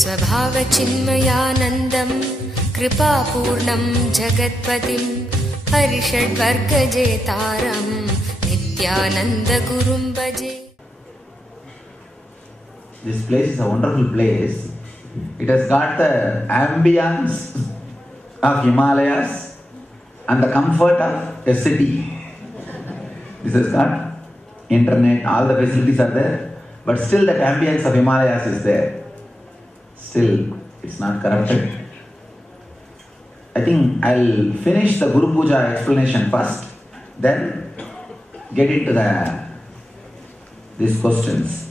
स्वभावचिन्मयानन्दं कृपापूर्णं जगत्पतिं हरिषड्वर्गजेतारं नित्यानन्दगुरुं भजे. This place is a wonderful place. It has got the ambience of Himalayas and the comfort of a city. This has got internet, all the facilities are there, but still that ambience of Himalayas is there. Still, it's not corrupted. I think I'll finish the Guru Puja explanation first, then get into these questions.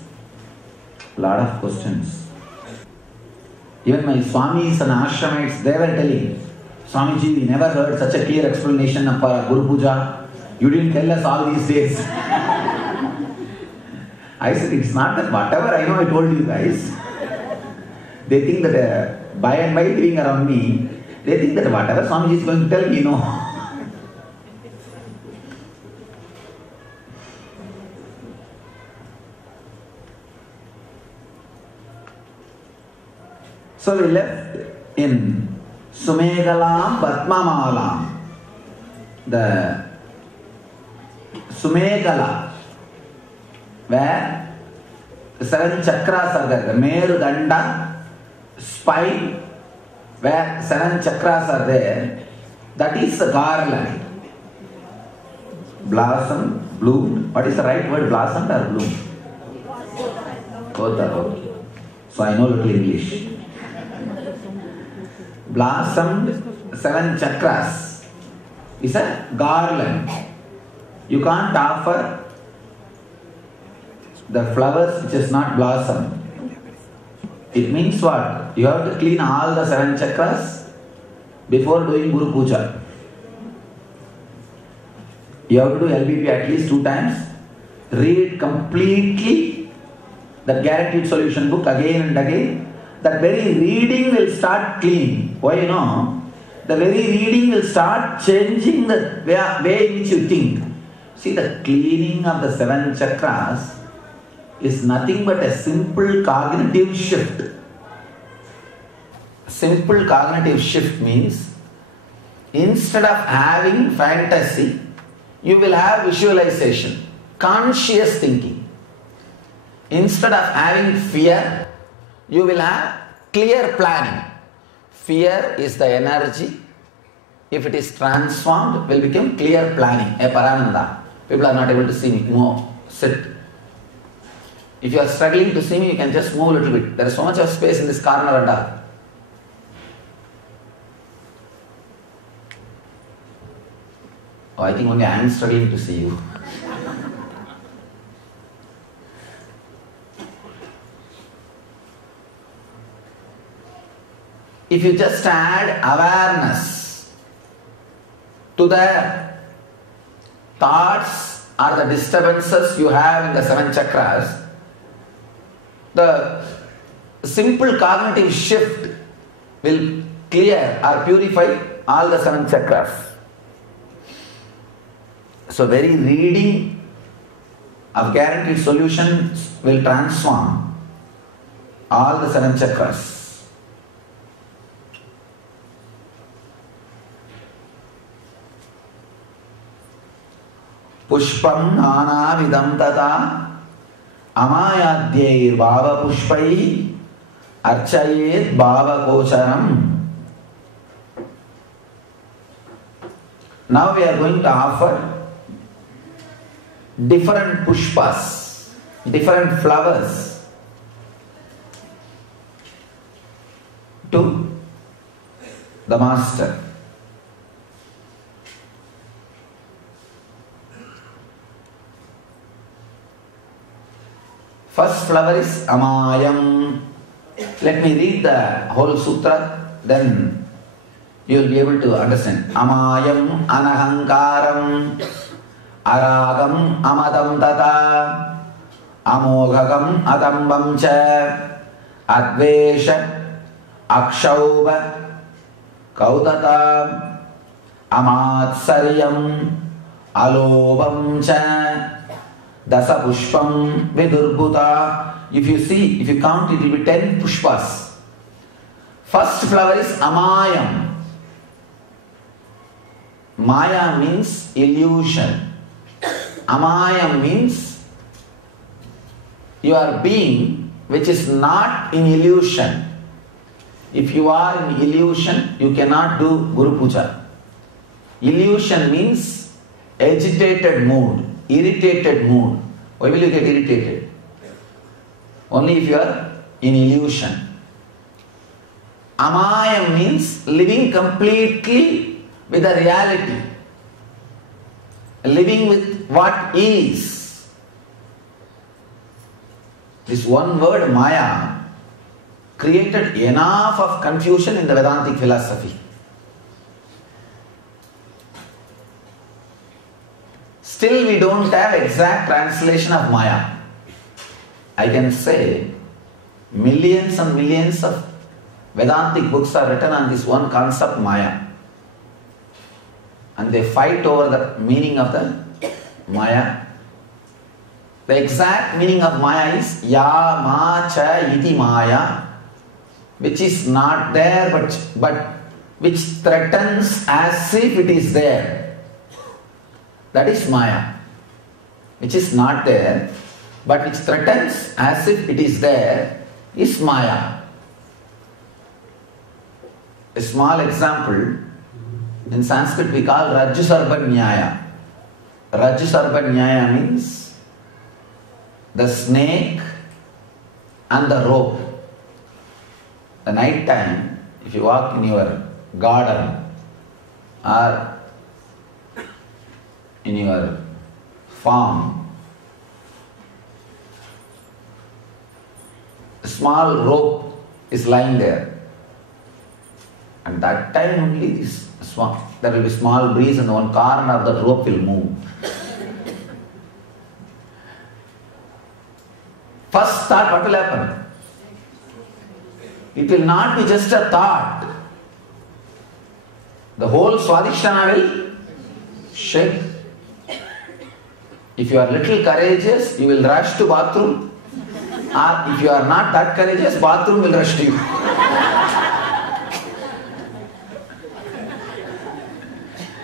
Lot of questions. Even my Swamis and Ashramites, they were telling, Swamiji, we never heard such a clear explanation of Guru Puja. You didn't tell us all these days. I said, it's not that whatever I know I told you guys. They think that by and by living around me, they think that whatever Swamiji is going to tell me, no. So we left in Sumegalam Patmamalam. The Sumegala, where the 7 chakras are there, the Meruganda, spine, where 7 chakras are there, that is the garland. Blossom, bloom. What is the right word, blossom or bloom? Both are okay. So I know little English. Blossomed 7 chakras is a garland. You can't offer the flowers which is not blossomed. It means what? You have to clean all the 7 chakras before doing Guru Puja. You have to do LBP at least 2 times. Read completely that guaranteed solution book again and again. That very reading will start cleaning. Why you know? The very reading will start changing the way in which you think. See, the cleaning of the 7 chakras is nothing but a simple cognitive shift. Simple cognitive shift means instead of having fantasy, you will have visualization, conscious thinking. Instead of having fear, you will have clear planning. Fear is the energy. If it is transformed, it will become clear planning, a parananda. People are not able to see me. Move, sit. If you are struggling to see me, you can just move a little bit. There is so much of space in this corner and all. Oh, I think only I am struggling to see you. If you just add awareness to the thoughts or the disturbances you have in the 7 chakras, the simple cognitive shift will clear or purify all the 7 chakras. So very reading of guaranteed solutions will transform all the 7 chakras. Pushpam nanavidam tata amayadyair bhava pushpai archayet bhava kocharam. Now we are going to offer different pushpas, different flowers to the Master. First flower is Amayam. Let me read the whole sutra, then you will be able to understand. Amayam anahankaram aragam amadam tata amoghagam adambam cha advesha akshauba kaudata amatsaryam alobam cha Dasa pushpam vidurbuta. If you see, if you count, it will be 10 pushpas. First flower is Amayam. Maya means illusion. Amayam means your being which is not in illusion. If you are in illusion, you cannot do Guru Puja. Illusion means agitated mood, irritated mood. Why will you get irritated? Only if you are in illusion. Amayam means living completely with the reality. Living with what is. This one word Maya created enough of confusion in the Vedantic philosophy. Still we don't have exact translation of Maya. I can say millions and millions of Vedantic books are written on this one concept Maya. And they fight over the meaning of the Maya. The exact meaning of Maya is Ya Ma Cha Iti Maya, which is not there but which threatens as if it is there. That is Maya. Which is not there but which threatens as if it is there is Maya. A small example, in Sanskrit we call Rajju Sarpa Nyaya. Rajju Sarpa Nyaya means the snake and the rope. The night time, if you walk in your garden or in your farm, a small rope is lying there. And that time only there will be small breeze and one corner of the rope will move. First thought, what will happen? It will not be just a thought. The whole Swadhisthana will shake. If you are little courageous, you will rush to bathroom. Or if you are not that courageous, bathroom will rush to you.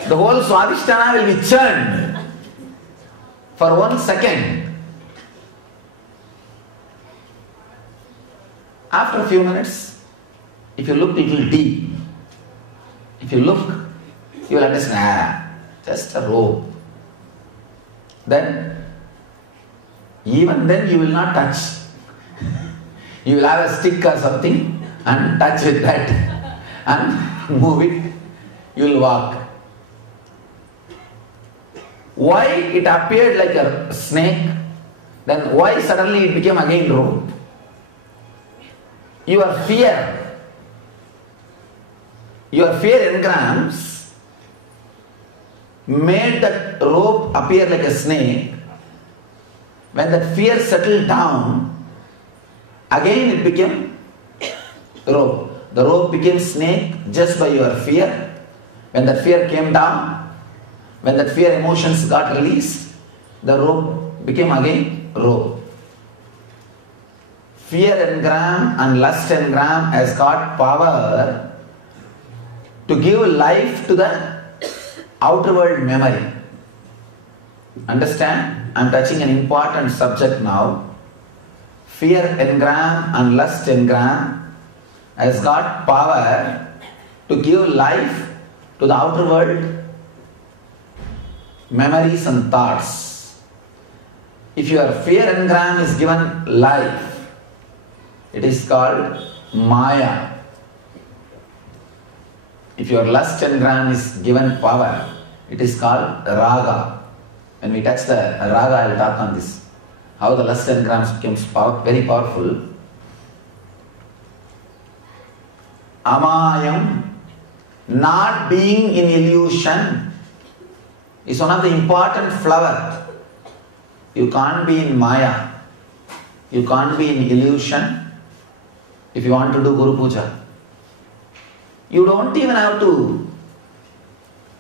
The whole Swadhisthana will be churned for 1 second. After a few minutes, if you look a little deep, if you look, you will understand, just a rope. Then, even then you will not touch. You will have a stick or something and touch with that and move it. You will walk. Why it appeared like a snake, then why suddenly it became again rope? Your fear engrams made that rope appear like a snake. When that fear settled down, again it became rope. The rope became snake just by your fear. When that fear came down, when that fear emotions got released, the rope became again rope. Fear engram and lust engram has got power to give life to the outer world memory. Understand? I am touching an important subject now. Fear engram and lust engram has got power to give life to the outer world memories and thoughts. If your fear engram is given life, it is called Maya. If your lust engram is given power, it is called Raga. When we touch the Raga, I will talk on this. How the lust engram becomes very powerful. Amayam, not being in illusion, is one of the important flower. You can't be in Maya. You can't be in illusion if you want to do Guru Puja. You don't even have to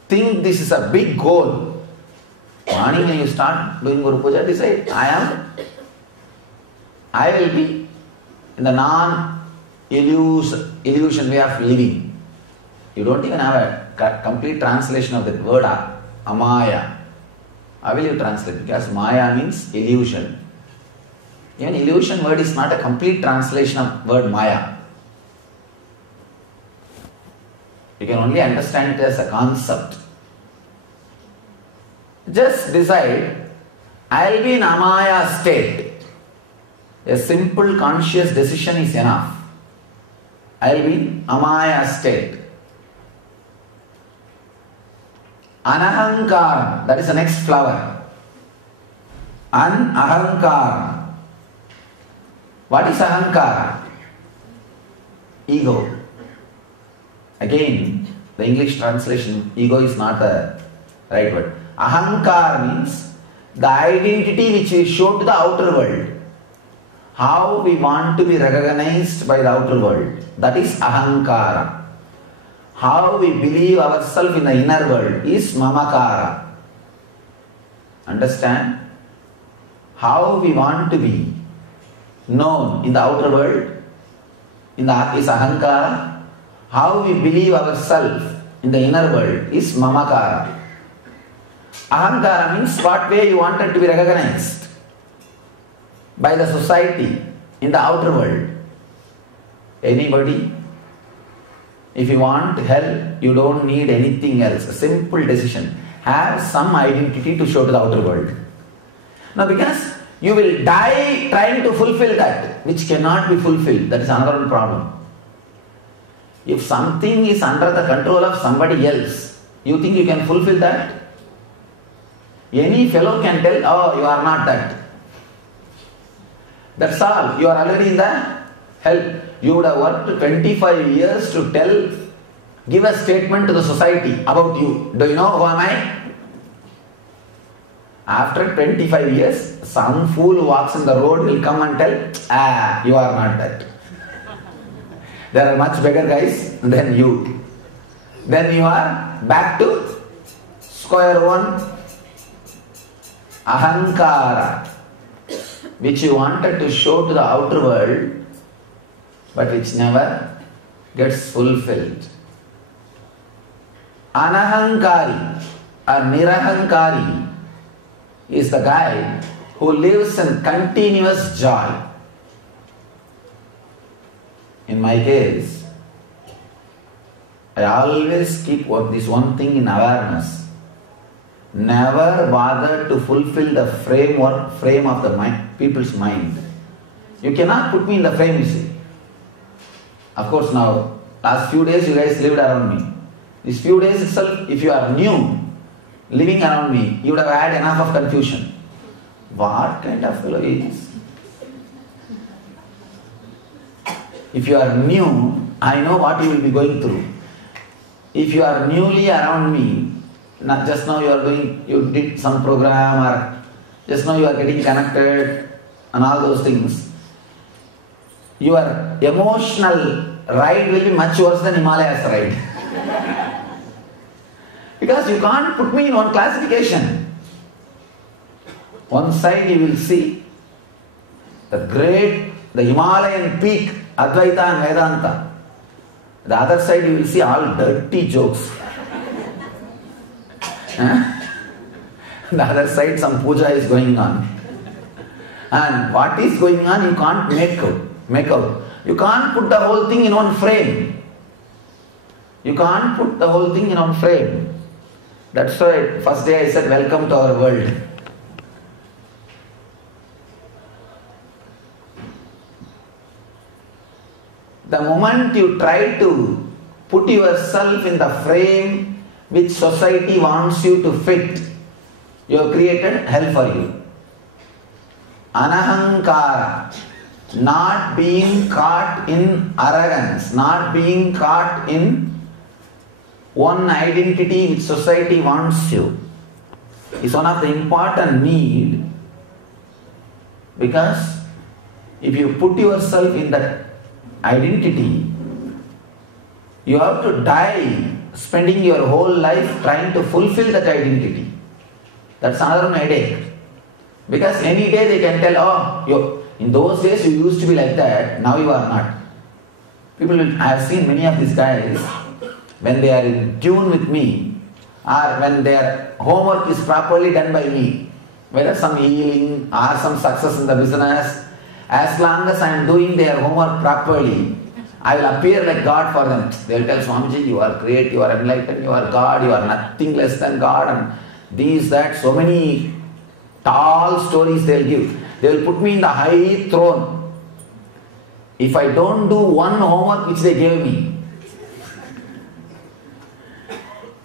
think this is a big goal. Morning when you start doing Guru Puja, decide, I will be in the illusion way of living. You don't even have a complete translation of that word amaya. How will you translate? Because maya means illusion. Even illusion word is not a complete translation of word maya. You can only understand it as a concept. Just decide, I'll be in amaya state. A simple conscious decision is enough. I'll be in amaya state. Anahankara, that is the next flower. Anahankara. What is ahankara? Ego. Again, the English translation, ego is not the right word. Ahankara means the identity which we show to the outer world. How we want to be recognized by the outer world. That is ahankara. How we believe ourselves in the inner world is mamakara. Understand? How we want to be known in the outer world is ahankara. How we believe ourselves in the inner world is mamakara. Ahankara means what way you wanted to be recognized by the society in the outer world. Anybody? If you want help, you don't need anything else. A simple decision. Have some identity to show to the outer world. Now because you will die trying to fulfill that, which cannot be fulfilled. That is another problem. If something is under the control of somebody else, you think you can fulfill that? Any fellow can tell, oh, you are not that. That's all. You are already in the hell. You would have worked 25 years to give a statement to the society about you. Do you know who am I? After 25 years, some fool who walks in the road will come and tell, you are not that. There are much bigger guys than you. Then you are back to square one. Ahankara, which you wanted to show to the outer world, but which never gets fulfilled. Anahankari or nirahankari is the guy who lives in continuous joy. In my case, I always keep this one thing in awareness. Never bother to fulfill the frame of the people's mind. You cannot put me in the frame, you see. Of course now, last few days you guys lived around me. These few days itself, if you are new, living around me, you would have had enough of confusion. What kind of fellow is? If you are new, I know what you will be going through. If you are newly around me, not just now you did some program or just now you are getting connected and all those things, your emotional ride will be much worse than Himalayas ride. Because you can't put me in one classification. One side you will see the Himalayan peak, Advaita and Vedanta. The other side you will see all dirty jokes. The other side some puja is going on. And what is going on you can't make out. You can't put the whole thing in one frame. You can't put the whole thing in one frame. That's why first day I said welcome to our world. The moment you try to put yourself in the frame which society wants you to fit, you have created hell for you. Anahankara, not being caught in arrogance, not being caught in one identity which society wants you, is one of the important need, because if you put yourself in that identity, you have to die spending your whole life trying to fulfill that identity. That's another headache. Because any day they can tell, in those days you used to be like that, now you are not. I have seen many of these guys, when they are in tune with me, or when their homework is properly done by me, whether some healing or some success in the business, as long as I am doing their homework properly, I will appear like God for them. They will tell Swamiji, you are great, you are enlightened, you are God, you are nothing less than God, and these, that, so many tall stories they will give. They will put me in the high throne. If I don't do one homework which they gave me,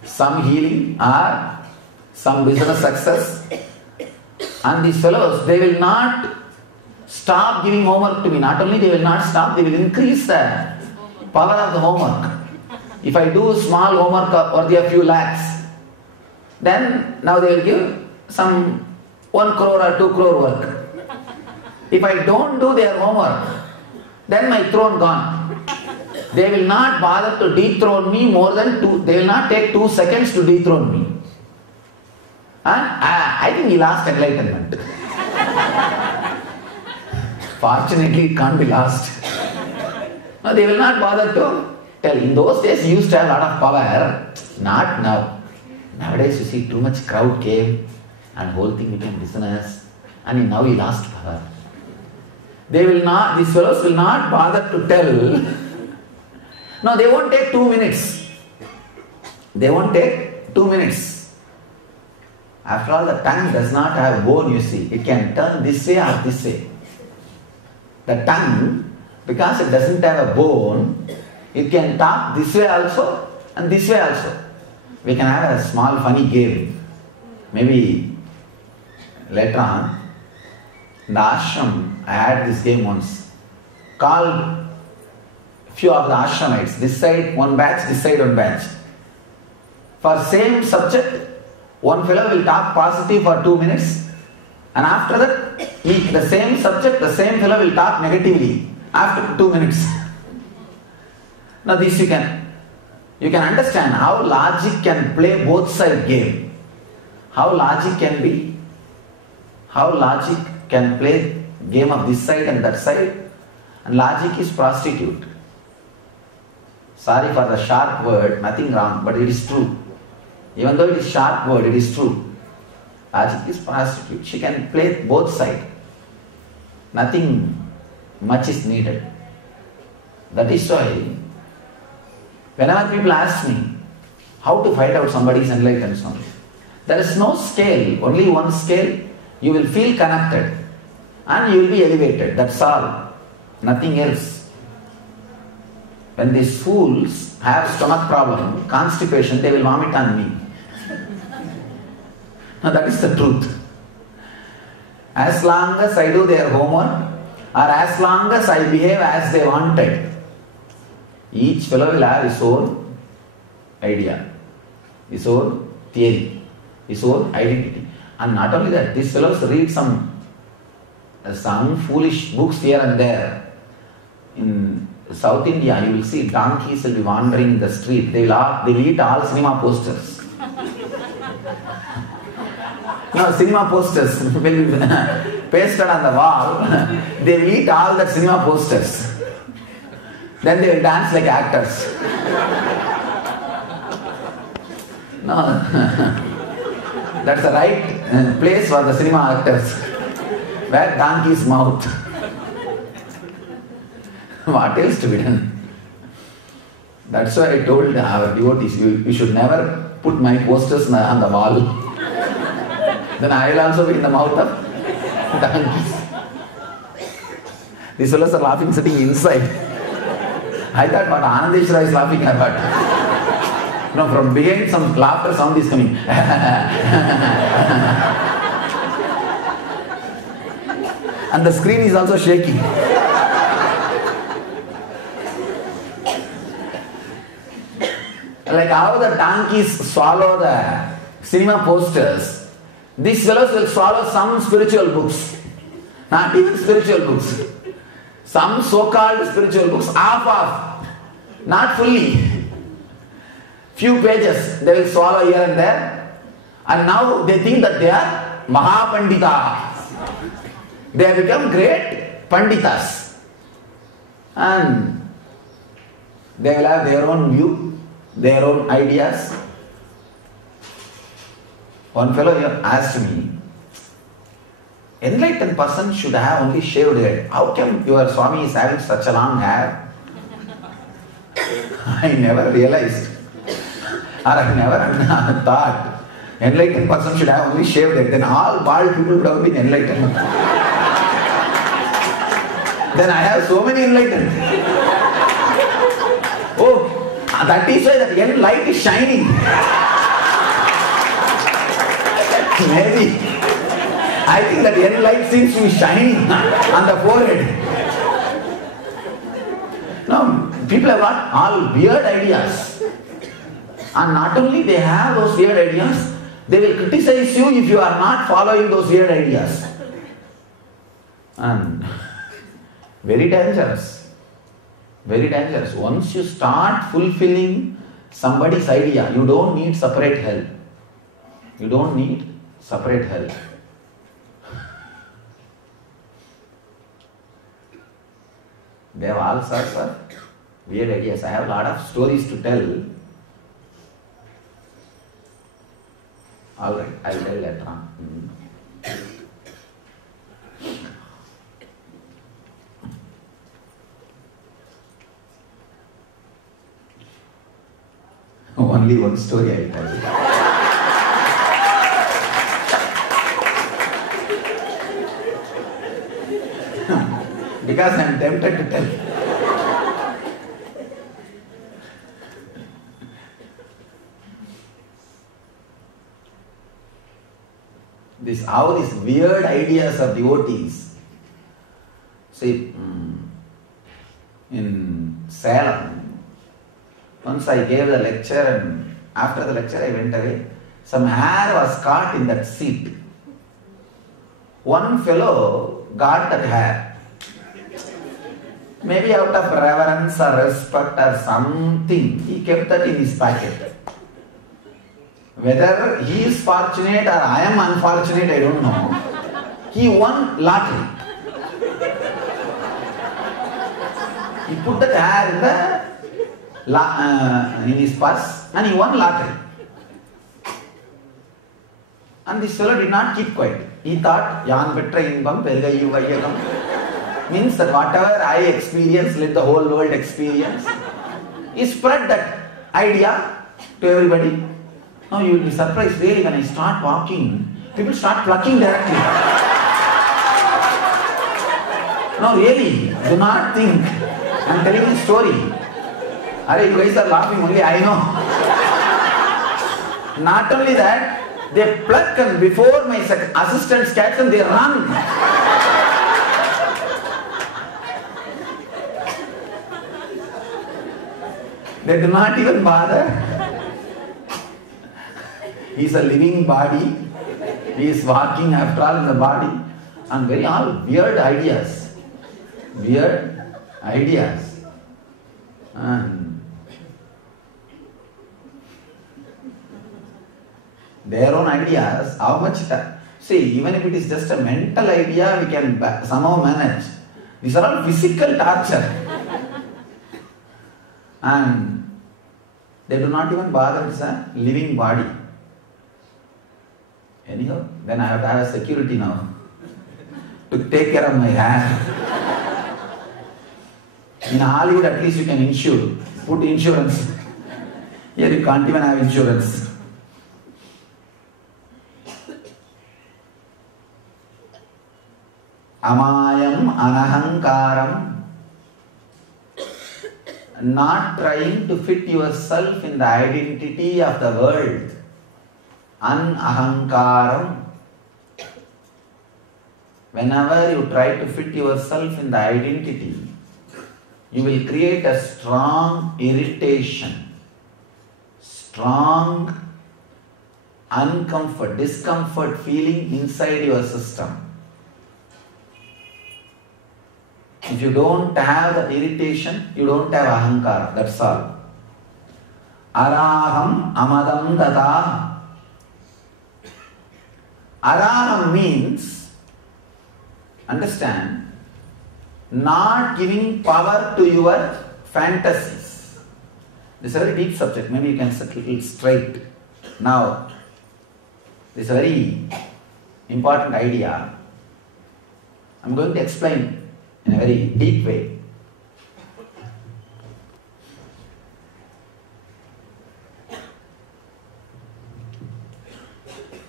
some healing or some business success, and these fellows, they will not stop giving homework to me. Not only they will not stop, they will increase the power of the homework. If I do small homework worth a few lakhs, then now they will give some 1 crore or 2 crore work. If I don't do their homework, then my throne gone. They will not bother to dethrone me more than they will not take 2 seconds to dethrone me. I think he lost enlightenment. Fortunately, it can't be lost. No, they will not bother to tell. In those days, you used to have a lot of power. Not now. Nowadays, you see, too much crowd came and whole thing became business. And now he lost power. They will not, these fellows will not bother to tell. No, they won't take 2 minutes. They won't take 2 minutes. After all, the tongue does not have bone, you see. It can turn this way or this way. The tongue, because it doesn't have a bone, it can talk this way also and this way also. We can have a small funny game. Maybe later on, in the ashram, I had this game once. Called few of the ashramites, this side one batch, this side one batch. For same subject, one fellow will talk positive for 2 minutes, and after that, the same subject, the same fellow will talk negatively after 2 minutes. Now this you can understand how logic can play both side game. How logic can play game of this side and that side, and logic is prostitute. Sorry for the sharp word, nothing wrong, but it is true. Even though it is sharp word, it is true. Logic is prostitute. She can play both sides. Nothing much is needed. That is why, whenever people ask me how to find out somebody is enlightened, there is no scale, only one scale. You will feel connected and you will be elevated. That's all. Nothing else. When these fools have stomach problem, constipation, they will vomit on me. Now that is the truth. As long as I do their homework, or as long as I behave as they wanted, each fellow will have his own idea, his own theory, his own identity. And not only that, these fellows read some foolish books here and there. In South India, you will see donkeys will be wandering in the street. They will eat all cinema posters. No, cinema posters will be pasted on the wall. They will eat all the cinema posters. Then they will dance like actors. No, that's the right place for the cinema actors. Where donkey's mouth. What else to be done? That's why I told our devotees, you should never put my posters on the wall. Then I will also be in the mouth of donkeys. These fellows are laughing sitting inside. I thought what Anandeshwara is laughing about. No, from behind some laughter sound is coming. And the screen is also shaking. Like how the donkeys swallow the cinema posters, these fellows will swallow some spiritual books. Not even spiritual books. Some so-called spiritual books, half, not fully. Few pages they will swallow here and there, and now they think that they are Mahapandita. They have become great Panditas. And They will have their own view, their own ideas. One fellow here asked me, enlightened person should have only shaved head. How come your Swami is having such a long hair? I never realized, or I never thought, enlightened person should have only shaved head. Then all bald people would have been enlightened. Then I have so many enlightened. Oh, that is why that end light is shining. Maybe. I think that end light seems to be shining on the forehead. Now, people have got all weird ideas. And not only they have those weird ideas, they will criticize you if you are not following those weird ideas. And very dangerous. Very dangerous. Once you start fulfilling somebody's idea, you don't need separate hell. You don't need separate hell. They have all sorts of weird ideas. I have a lot of stories to tell. Alright, I will tell later on. Only one story I will tell you. Because I am tempted to tell. How these weird ideas of devotees. See, in Salem, once I gave the lecture and after the lecture I went away. Some hair was caught in that seat. One fellow got that hair. Maybe out of reverence or respect or something, he kept that in his pocket. Whether he is fortunate or I am unfortunate, I don't know. He won lottery. He put that hair in his purse and he won lottery. And this fellow did not keep quiet. He thought, Yan Petra Inbam Pelgayu Vayagam, means that whatever I experience, let the whole world experience. He spread that idea to everybody. Now you will be surprised really when I start walking, people start plucking directly. No, really, do not think. I am telling you a story. Are you guys are laughing only, I know. Not only that, they pluck and before my assistants catch them, they run. They do not even bother. He is a living body. He is walking after all in the body. And very all weird ideas. Weird ideas. And their own ideas, how much? See, even if it is just a mental idea, we can somehow manage. These are all physical torture. And they do not even bother, it's a living body. Anyhow, then I have to have a security now to take care of my hair. In Hollywood, at least you can insure, put insurance. Here you can't even have insurance. Amayam anahankaram, not trying to fit yourself in the identity of the world. Anahankaram. Whenever you try to fit yourself in the identity, you will create a strong irritation, strong discomfort feeling inside your system. If you don't have the irritation, you don't have ahankara, that's all. Araham amadam tata. Araham means, understand, not giving power to your fantasies. This is a very deep subject. Maybe you can settle it straight. Now, this is a very important idea. I'm going to explain in a very deep way.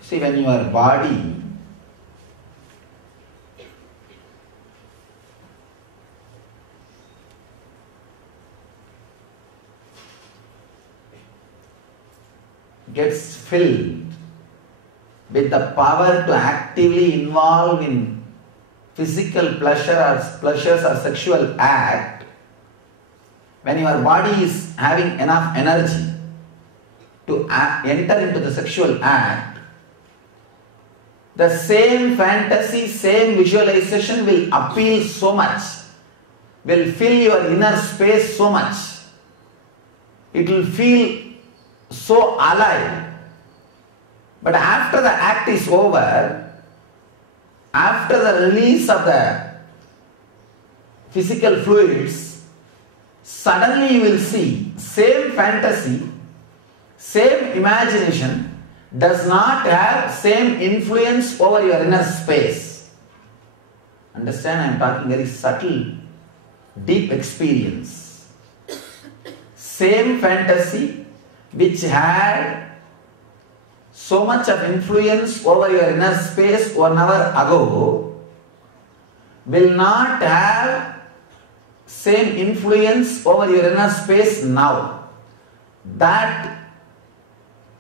See, when your body gets filled with the power to actively involve in physical pleasures or sexual act, when your body is having enough energy to enter into the sexual act, the same fantasy, same visualization will appeal so much, will fill your inner space so much. It will feel so alive. But after the act is over, after the release of the physical fluids, suddenly you will see same fantasy, same imagination does not have same influence over your inner space. Understand, I am talking very subtle, deep experience. Same fantasy which had so much of influence over your inner space 1 hour ago will not have same influence over your inner space now. That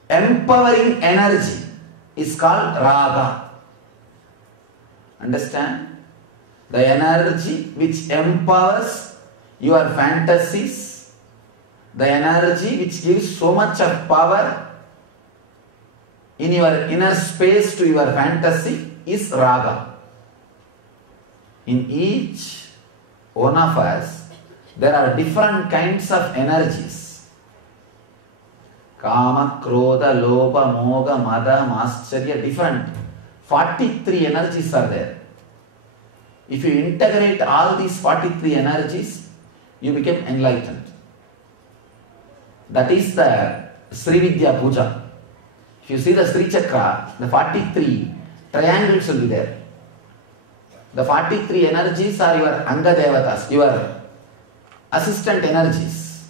empowering energy is called raga. Understand? The energy which empowers your fantasies, the energy which gives so much of power in your inner space to your fantasy is raga. In each one of us, there are different kinds of energies. Kama, Krodha, Lobha, Moga, Mada, Mascharya, different. 43 energies are there. If you integrate all these 43 energies, you become enlightened. That is the Sri Vidya Puja. If you see the Sri Chakra, the 43 triangles will be there. The 43 energies are your Anga Devatas, your assistant energies.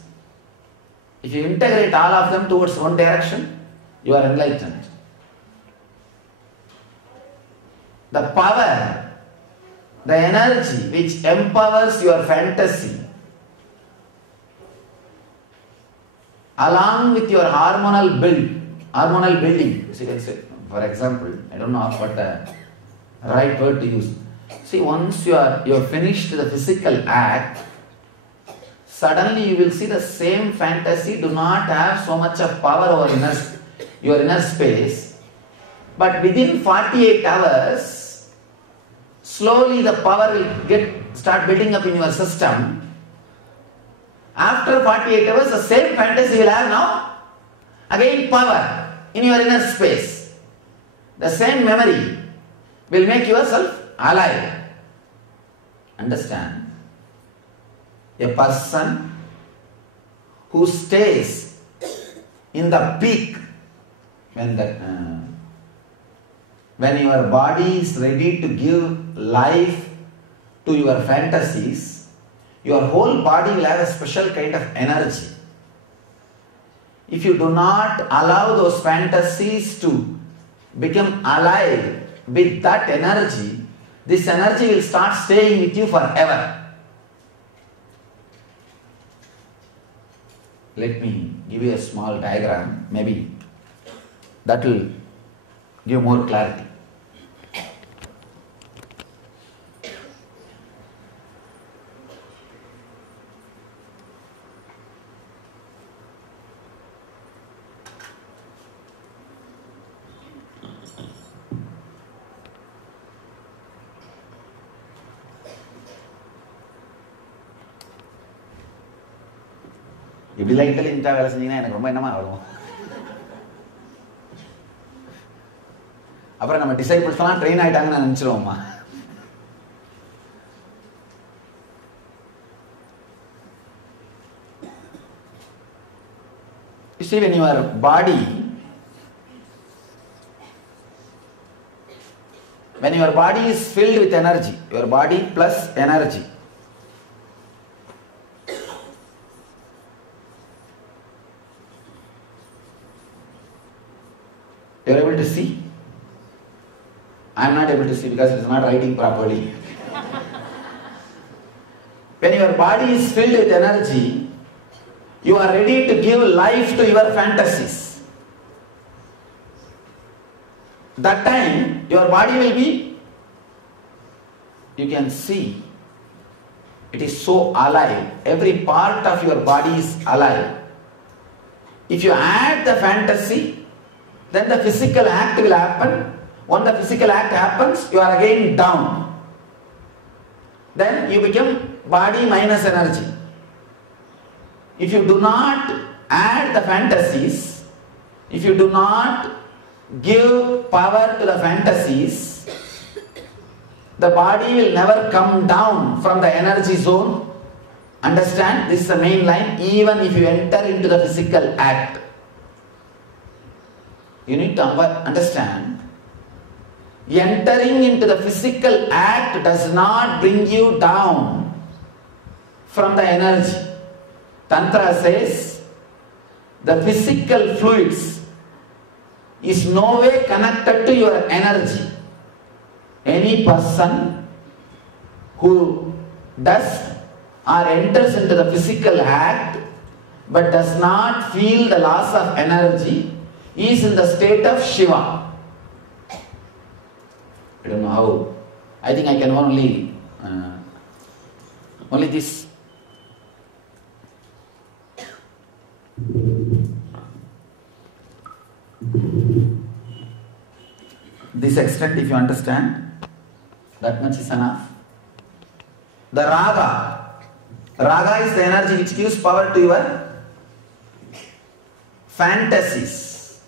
If you integrate all of them towards one direction, you are enlightened. The power, the energy which empowers your fantasy, along with your hormonal building, so you can say, for example, I don't know what the right word to use. See, once you have finished the physical act, suddenly you will see the same fantasy do not have so much of power over your inner space, but within 48 hours, slowly the power will start building up in your system. After 48 hours, the same fantasy will have now again power in your inner space. The same memory will make yourself alive. Understand? A person who stays in the peak when your body is ready to give life to your fantasies, your whole body will have a special kind of energy. If you do not allow those fantasies to become alive with that energy, this energy will start staying with you forever. Let me give you a small diagram, maybe that will give more clarity. இப்படிலாம் இன்டெலிஜென்ட்டாக வேலை செஞ்சீங்கன்னா எனக்கு ரொம்ப என்னமா வரும். அப்புறம் நம்ம டிசைபிள்ஸ்லாம் train ஆகிட்டாங்கன்னு நான் நினச்சிருவோம்மா. You see, when your body is filled with energy, your body plus energy, you are able to see. I am not able to see because it is not writing properly. When your body is filled with energy, you are ready to give life to your fantasies. That time, your body will be, you can see, it is so alive. Every part of your body is alive. If you add the fantasy, then the physical act will happen. When the physical act happens, you are again down. Then you become body minus energy. If you do not add the fantasies, if you do not give power to the fantasies, the body will never come down from the energy zone. Understand? This is the main line. Even if you enter into the physical act, you need to understand. Entering into the physical act does not bring you down from the energy. Tantra says the physical fluids is no way connected to your energy. Any person who does or enters into the physical act but does not feel the loss of energy is in the state of Shiva. I don't know how. I think I can only this. This extent, if you understand, that much is enough. The raga is the energy which gives power to your fantasies.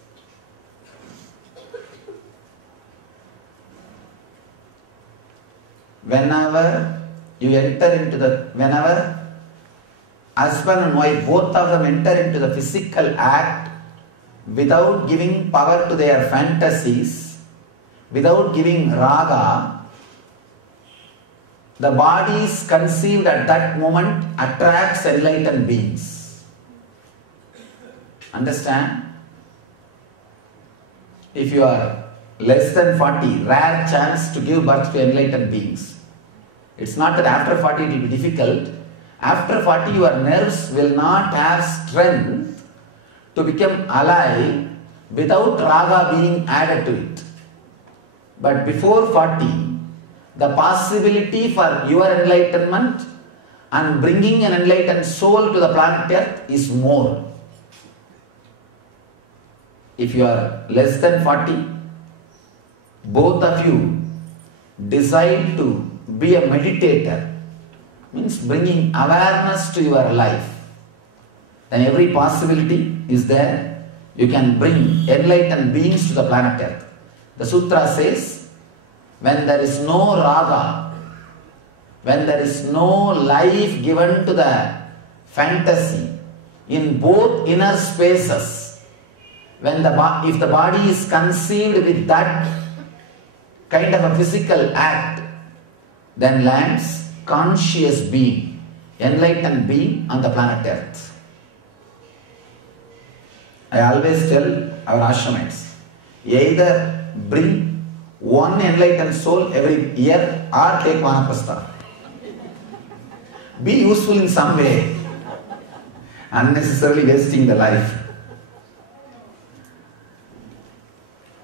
Whenever husband and wife, both of them enter into the physical act without giving power to their fantasies, without giving raga, the body is conceived at that moment attracts enlightened beings. Understand? If you are less than 40, rare chance to give birth to enlightened beings. It's not that after 40 it will be difficult. After 40 your nerves will not have strength to become alive without raga being added to it. But before 40, the possibility for your enlightenment and bringing an enlightened soul to the planet Earth is more. If you are less than 40, both of you decide to be a meditator, means bringing awareness to your life, then every possibility is there. You can bring enlightened beings to the planet Earth. The Sutra says, when there is no raga, when there is no life given to the fantasy in both inner spaces, if the body is conceived with that kind of a physical act, then lands conscious being, enlightened being on the planet Earth. I always tell our ashramites, either bring one enlightened soul every year or take vanaprastha. Be useful in some way, unnecessarily wasting the life.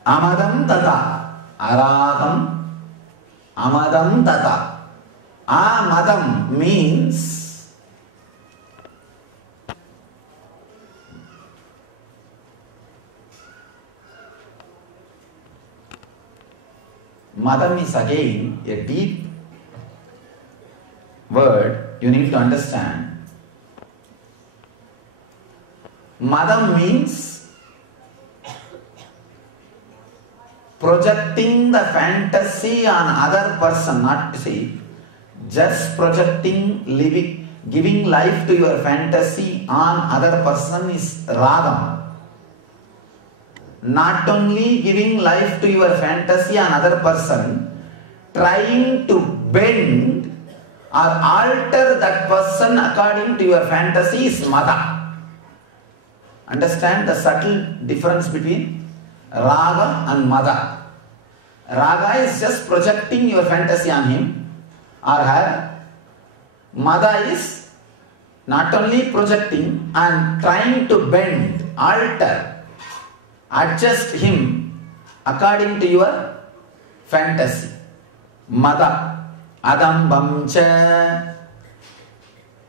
Amadam tata, aradam, amadam tata. Amadam means madam is again a deep word you need to understand. Madam means projecting the fantasy on other person, not see, just projecting, living, giving life to your fantasy on other person is ragam. not only giving life to your fantasy another person, trying to bend or alter that person according to your fantasy is mada. Understand the subtle difference between raga and mada. Raga is just projecting your fantasy on him or her. Mada is not only projecting and trying to bend, alter, adjust him according to your fantasy. Mada, adambam cha,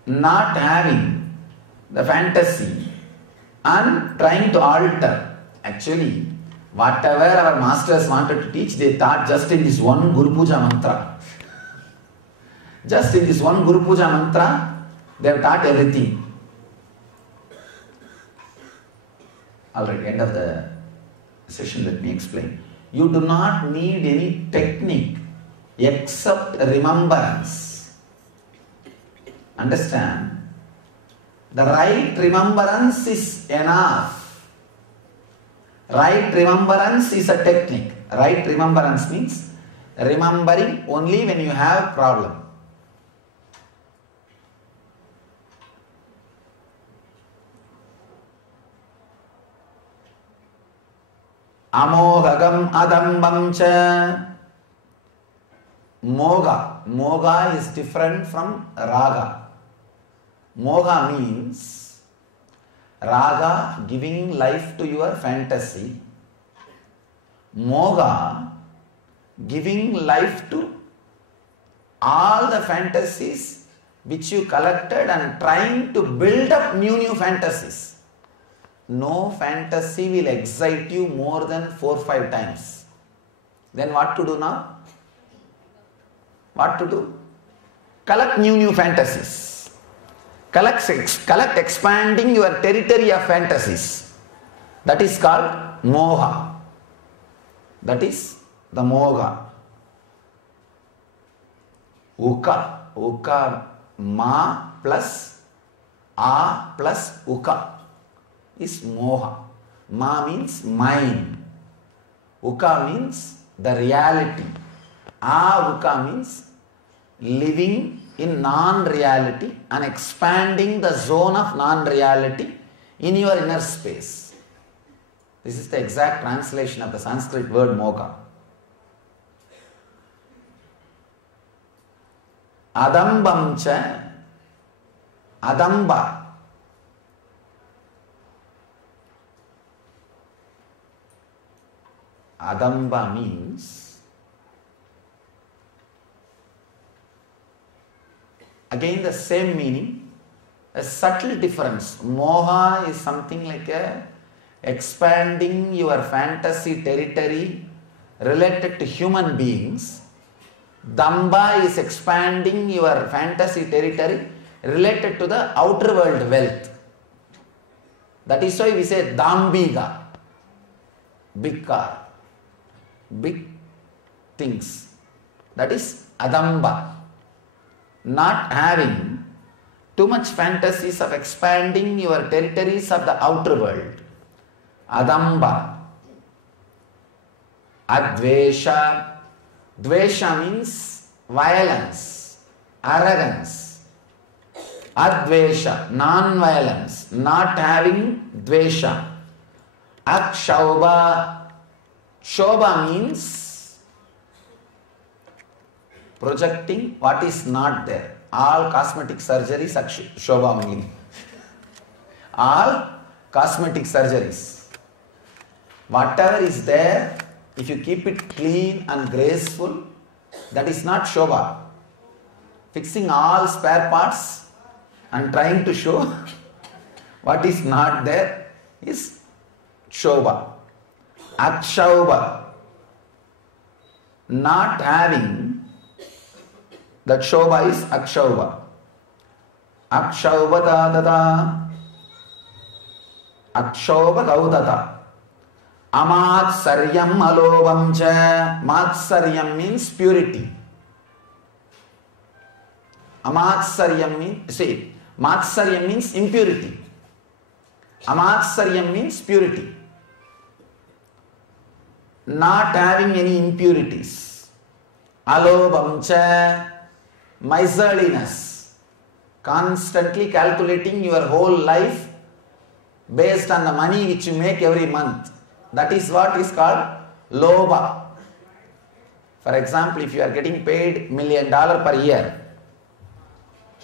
not having the fantasy and trying to alter. Actually, whatever our masters wanted to teach, they taught just in this one Guru Puja mantra. Just in this one Guru Puja mantra, they have taught everything. Alright, end of the session, let me explain. You do not need any technique except remembrance. Understand? The right remembrance is enough. Right remembrance is a technique. Right remembrance means remembering only when you have problem. Amogagam adambam cha. Moga. Moga is different from raga. Moga means raga, giving life to your fantasy. Moga, giving life to all the fantasies which you collected and trying to build up new fantasies. No fantasy will excite you more than 4 or 5 times. Then what to do now? What to do? Collect new fantasies. Collect expanding your territory of fantasies. That is called moha. That is the moga. Uka. Uka. Ma plus a plus uka is moha. Ma means mind. Uka means the reality. Uka means living in non-reality and expanding the zone of non-reality in your inner space. This is the exact translation of the Sanskrit word moga. Adambam cha. Adamba. Adamba means, again the same meaning, a subtle difference. Moha is something like expanding your fantasy territory related to human beings. Damba is expanding your fantasy territory related to the outer world wealth. That is why we say Dambiga, big car, big things. That is Adamba. Not having too much fantasies of expanding your territories of the outer world. Adamba. Advesha. Dvesha means violence, arrogance. Advesha, non-violence, not having dvesha. Akshauba. Shobha means projecting what is not there. All cosmetic surgeries are Shobha only. All cosmetic surgeries. Whatever is there, if you keep it clean and graceful, that is not Shobha. Fixing all spare parts and trying to show what is not there is Shobha. Akshauba. Not having that Shobha is Akshauba. Akshauba dadada. Akshauba gaudata. Amatsaryam alobam cha. Matsaryam means purity. Amatsaryam means, see, Matsaryam means impurity. Amatsaryam means purity. not having any impurities. Alobhamcha, miserliness, constantly calculating your whole life based on the money which you make every month. That is what is called lobha. For example, if you are getting paid $1 million per year,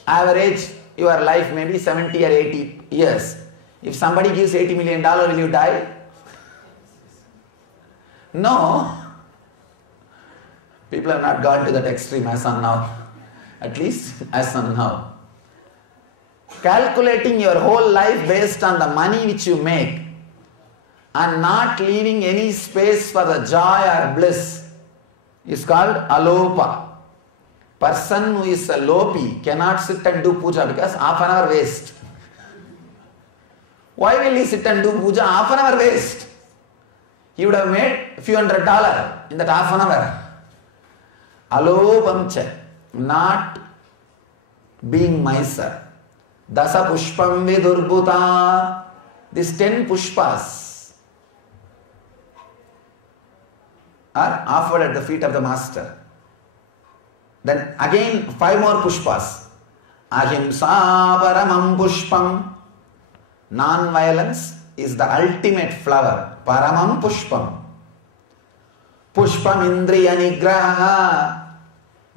average your life may be 70 or 80 years. If somebody gives $80 million, will you die? No. People have not gone to that extreme as on now. At least as on now. Calculating your whole life based on the money which you make and not leaving any space for the joy or bliss is called alopa. Person who is a lopi cannot sit and do puja because half an hour waste. Why will he sit and do puja? Half an hour waste. He would have made a few $100 in that half an hour. Alopamcha, not being miser. Dasa pushpam vidurbuta. These 10 pushpas are offered at the feet of the master. Then again 5 more pushpas. Ahimsa paramam pushpam. Non-violence is the ultimate flower. Paramam pushpam. Pushpam indriya nigraha.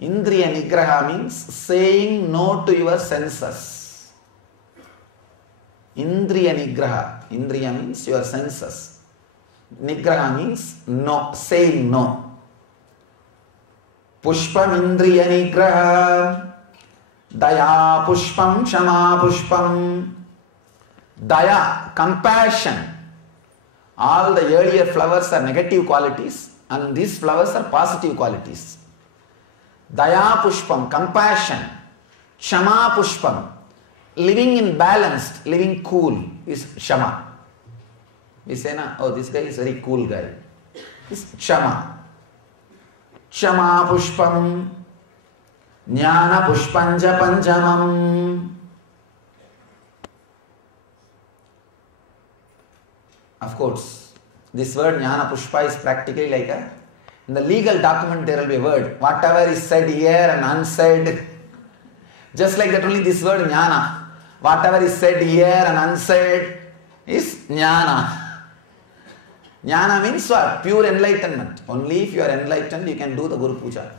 Indriya nigraha means saying no to your senses. Indriya nigraha. Indriya means your senses. Nigraha means no, saying no. Pushpam indriya nigraha. Daya pushpam shama pushpam. Daya, compassion. All the earlier flowers are negative qualities and these flowers are positive qualities. Daya pushpam, compassion. Shama pushpam, living in balanced, living cool is shama. We say, na, oh, this guy is a very cool guy. It's shama. Shama pushpam. Jnana pushpanja panjamam. Of course, this word jnana pushpa is practically like in the legal document there will be a word. Whatever is said here and unsaid. Just like that only this word jnana. Whatever is said here and unsaid is jnana. Jnana means what? Pure enlightenment. Only if you are enlightened you can do the Guru Puja.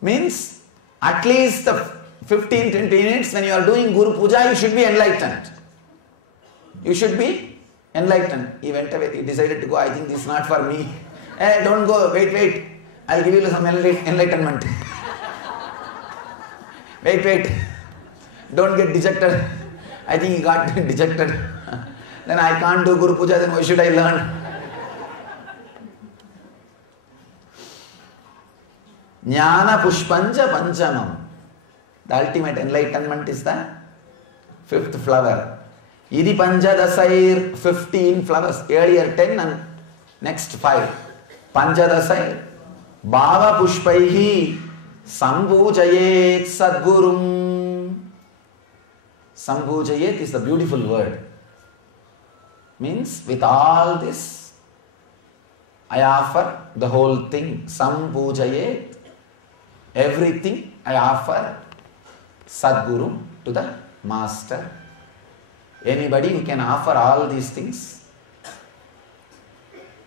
Means at least the 15-20 minutes when you are doing Guru Puja you should be enlightened. You should be enlightened. He went away, he decided to go, I think this is not for me. Hey, don't go, wait. I'll give you some enlightenment. Wait. Don't get dejected. I think he got dejected. Then I can't do Guru Puja, then why should I learn? Jnana pushpanja panjamam. The ultimate enlightenment is the 5th flower. Idi Panjadasair, 15 flowers, earlier 10 and next 5. Panjadasair, Bhava Pushpaihi, Sambhujayet Sadgurum. Sambhujayet is the beautiful word. Means with all this, I offer the whole thing. Sambhujayet, everything I offer Sadguru to the master. Anybody who can offer all these things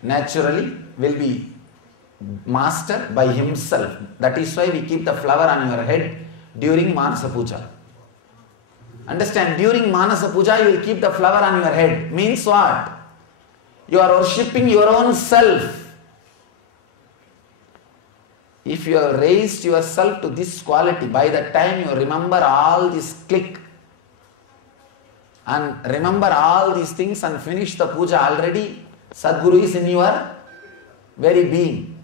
naturally will be master by himself. That is why we keep the flower on your head during Manasa Puja. Understand, during Manasa Puja you will keep the flower on your head. Means what? You are worshipping your own self. If you have raised yourself to this quality, by the time you remember all this click and remember all these things and finish the puja already, Sadguru is in your very being.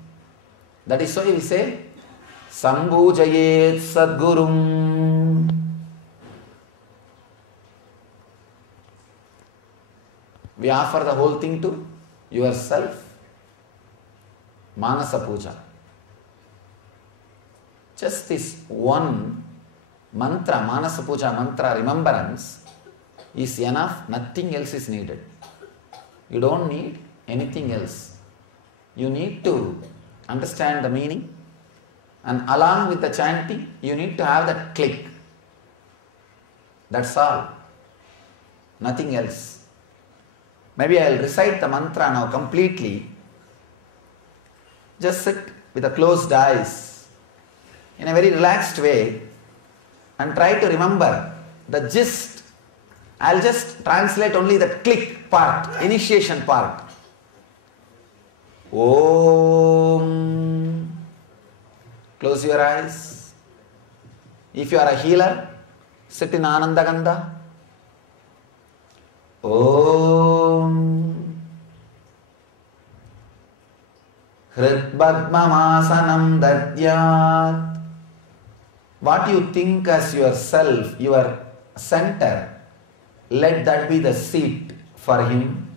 That is why we say, Sambhujayet Sadgurum. We offer the whole thing to yourself. Manasa Puja. Just this one mantra, Manasa Puja mantra, remembrance, is enough, nothing else is needed. You don't need anything else. You need to understand the meaning, and along with the chanting, you need to have that click. That's all. Nothing else. Maybe I'll recite the mantra now completely. Just sit with the closed eyes in a very relaxed way and try to remember the gist. I'll just translate only the click part, initiation part. Om. Close your eyes. If you are a healer, sit in Ananda Gandha. Om. Hridbadmamasanam dadyat. What you think as yourself, your center, let that be the seat for him.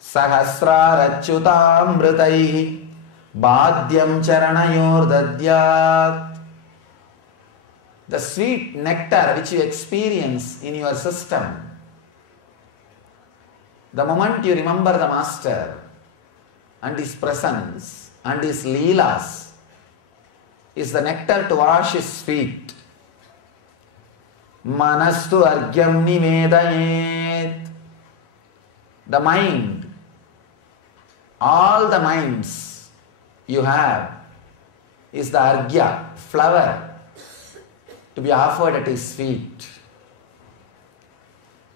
Sahasrarachyutamritaihi bhadyam charanayor dadyat. The sweet nectar which you experience in your system, the moment you remember the Master and his presence and his leelas, is the nectar to wash his feet. Manastu argyam nivedayet. The mind, all the minds you have, is the argya, flower, to be offered at his feet.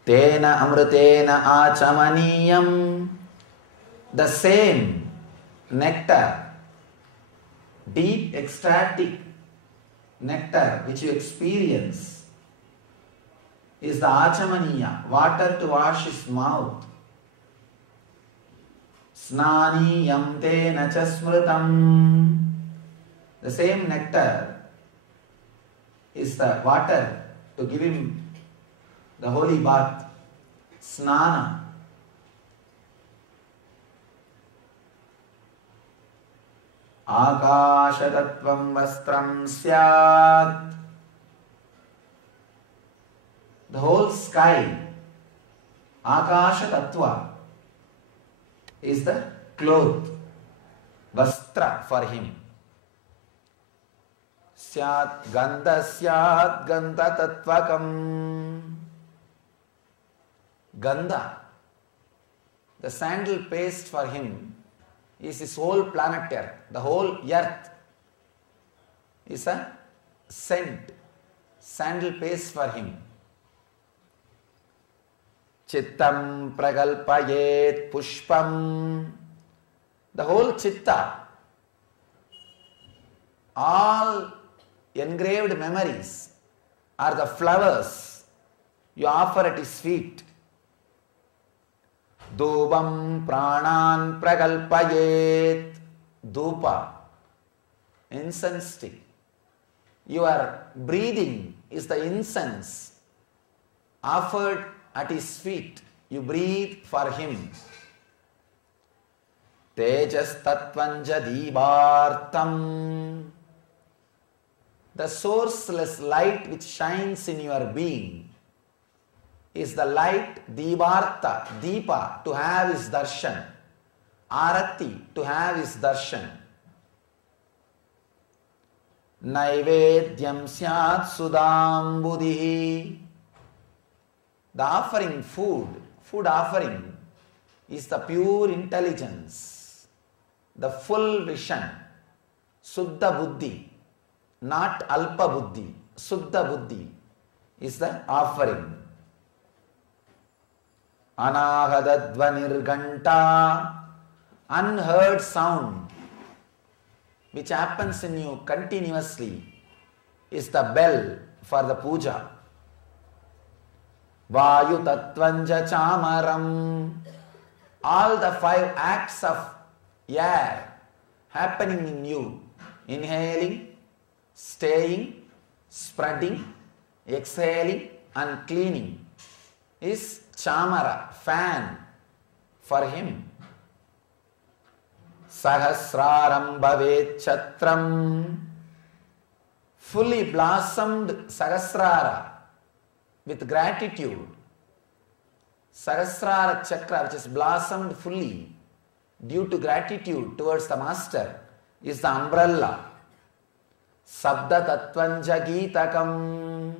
Tena amritena achamaniyam. The same nectar, deep ecstatic nectar which you experience, is the achamaniya, water to wash his mouth. Snaniyam tena chasmritam. The same nectar is the water to give him the holy bath. Snana. Akashatattvam vastram syat. The whole sky, Akashatattva, is the cloth, vastra for him. Syat gandha tattvakam. Gandha, the sandal paste for him, is his whole planet Earth. The whole earth is a scent, sandal paste for him. Chittam pragalpayet pushpam. The whole chitta, all engraved memories are the flowers you offer at his feet. Dhubam pranan pragalpayet. Dhupa, incense stick. Your breathing is the incense offered at his feet. You breathe for him. Tejas tattvanja divartam. The sourceless light which shines in your being is the light divarta, deepa, to have his darshan. Arathi, to have his darshan. Naivedyam syat sudam buddhi. The offering, food offering, is the pure intelligence, the full vision, Suddha Buddhi, not Alpa Buddhi. Suddha Buddhi is the offering. Anahadadvanirganta, unheard sound which happens in you continuously, is the bell for the puja. Vayu tattvanja chamaram. All the 5 acts of air happening in you, inhaling, staying, spreading, exhaling and cleaning, is chamara, fan for him. Sahasraram bhavet chatram. Fully blossomed Sahasrara with gratitude. Sahasrara chakra, which is blossomed fully due to gratitude towards the master, is the umbrella. Sabda tattvanja geetakam,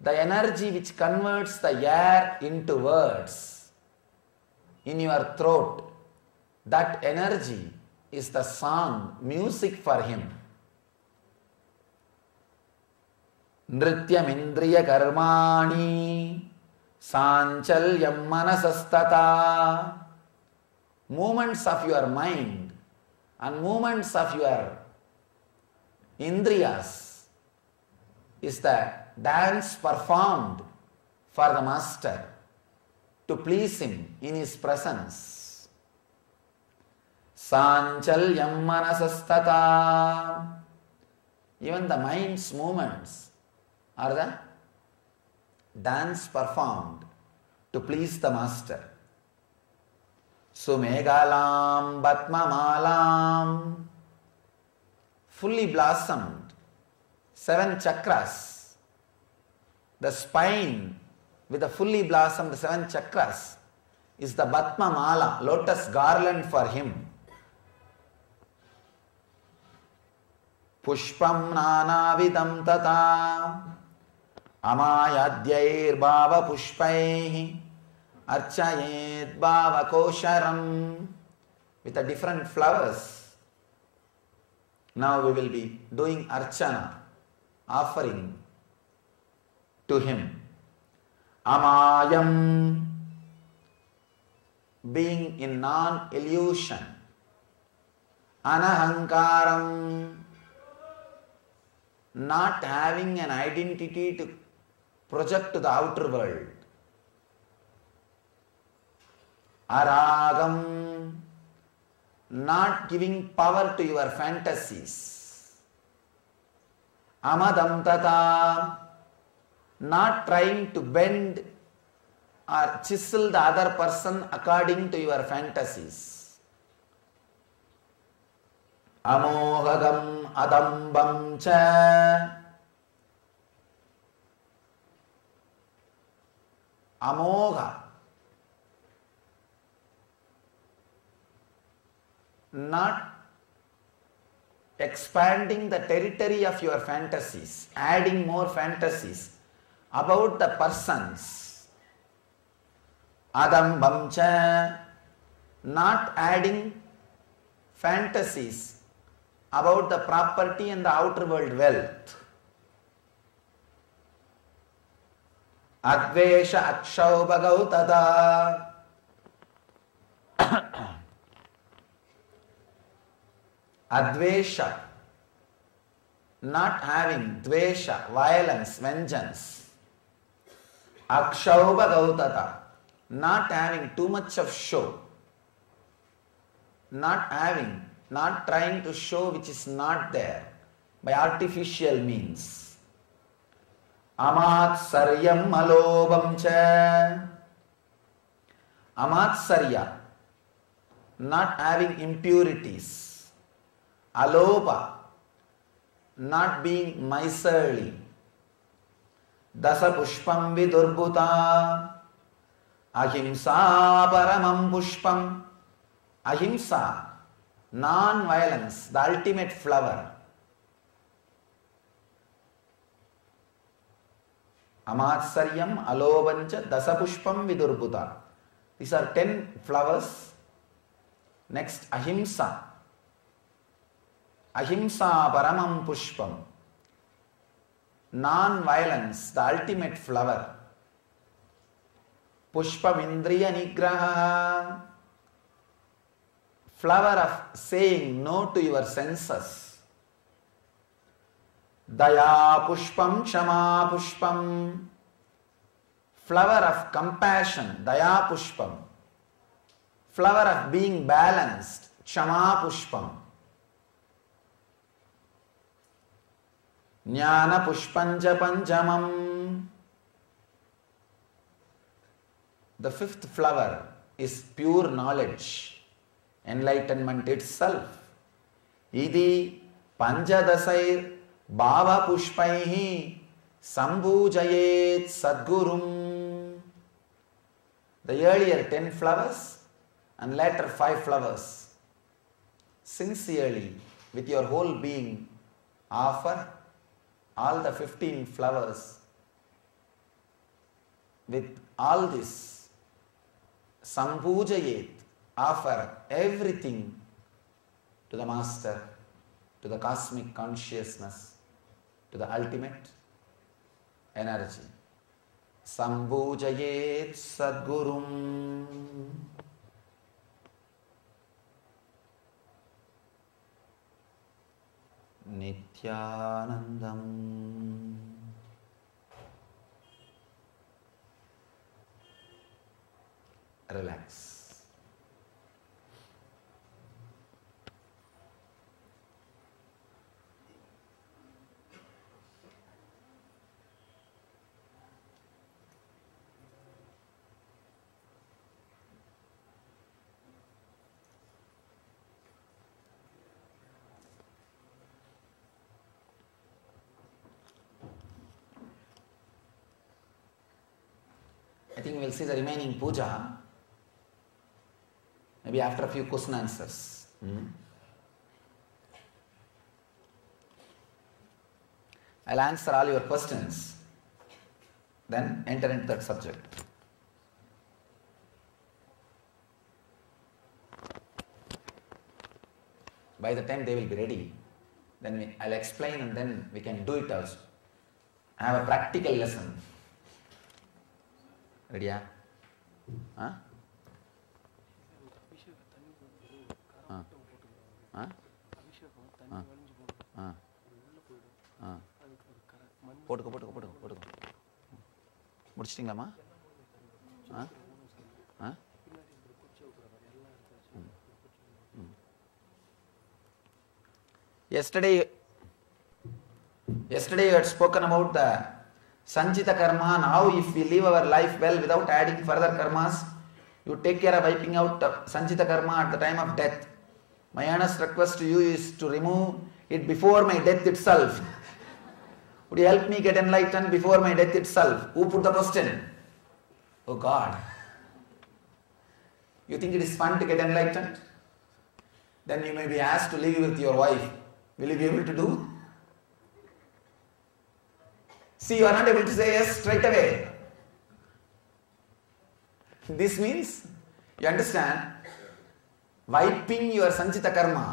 the energy which converts the air into words in your throat. That energy is the song, music for him. Nrityam indriya karmani sanchalyam manasastata, movements of your mind and movements of your indriyas is the dance performed for the master to please him in his presence. Sanchalyam manasastata, even the mind's movements are the dance performed to please the master. Sumegalam Batmamalam, fully blossomed, 7 chakras. The spine with the fully blossomed 7 chakras is the Batmamala, lotus garland for him. Pushpam nanavidam tata amayadyair bhava pushpaihi archayet bhava kosharam, with the different flowers. Now we will be doing archana, offering to him. Amayam, being in non-illusion. Anahankaram, not having an identity to project to the outer world. Aragam, not giving power to your fantasies. Amadam tata, not trying to bend or chisel the other person according to your fantasies. Amohagam adambam cha, amogha, not expanding the territory of your fantasies, adding more fantasies about the persons. Adambam cha, not adding fantasies about the property and the outer world wealth. Advesha akshaubhagau tada, advesha, not having dvesha, violence, vengeance. Akshaubhagau tada, not having too much of show. Not trying to show which is not there by artificial means. Amatsaryam alobam cha, amatsarya, not having impurities. Aloba, not being miserly. Dasa pushpam vidurbuta, ahimsa paramam pushpam. Ahimsa, non-violence, the ultimate flower. Amatsaryam alobancha dasapushpam vidurbuta. These are 10 flowers. Next, ahimsa. Ahimsa paramam pushpam. Non-violence, the ultimate flower. Pushpa indriya nigraha, flower of saying no to your senses. Daya pushpam kshama pushpam, flower of compassion. Daya pushpam, flower of being balanced. Kshama pushpam. Jnana pushpanja panjamam, the 5th flower is pure knowledge, enlightenment itself. Idi panjadasair bhava pushpaihi sambhujayet sadgurum. the earlier 10 flowers and later 5 flowers. Sincerely, with your whole being, offer all the 15 flowers with all this. Sambhujayet, offer everything to the Master, to the cosmic consciousness, to the ultimate energy. Sambhujayet Sadgurum. Nithyanandam. Relax. I think we'll see the remaining puja, maybe after a few question answers. I'll answer all your questions, then enter into that subject. By the time they will be ready, then I'll explain and then we can do it also. I have a practical lesson. Ready? Huh? Huh? Huh? Huh? போட்டுக்கோ முடிச்சிட்டிங்களாம்மா? Yesterday you had spoken about the Sanchita karma. Now if we live our life well without adding further karmas, you take care of wiping out Sanchita karma at the time of death. My earnest request to you is to remove it before my death itself. Would you help me get enlightened before my death itself? Who put the question? Oh God. You think it is fun to get enlightened? Then you may be asked to live with your wife. Will you be able to do? See, you are not able to say yes straight away. This means, you understand, wiping your Sanchita karma,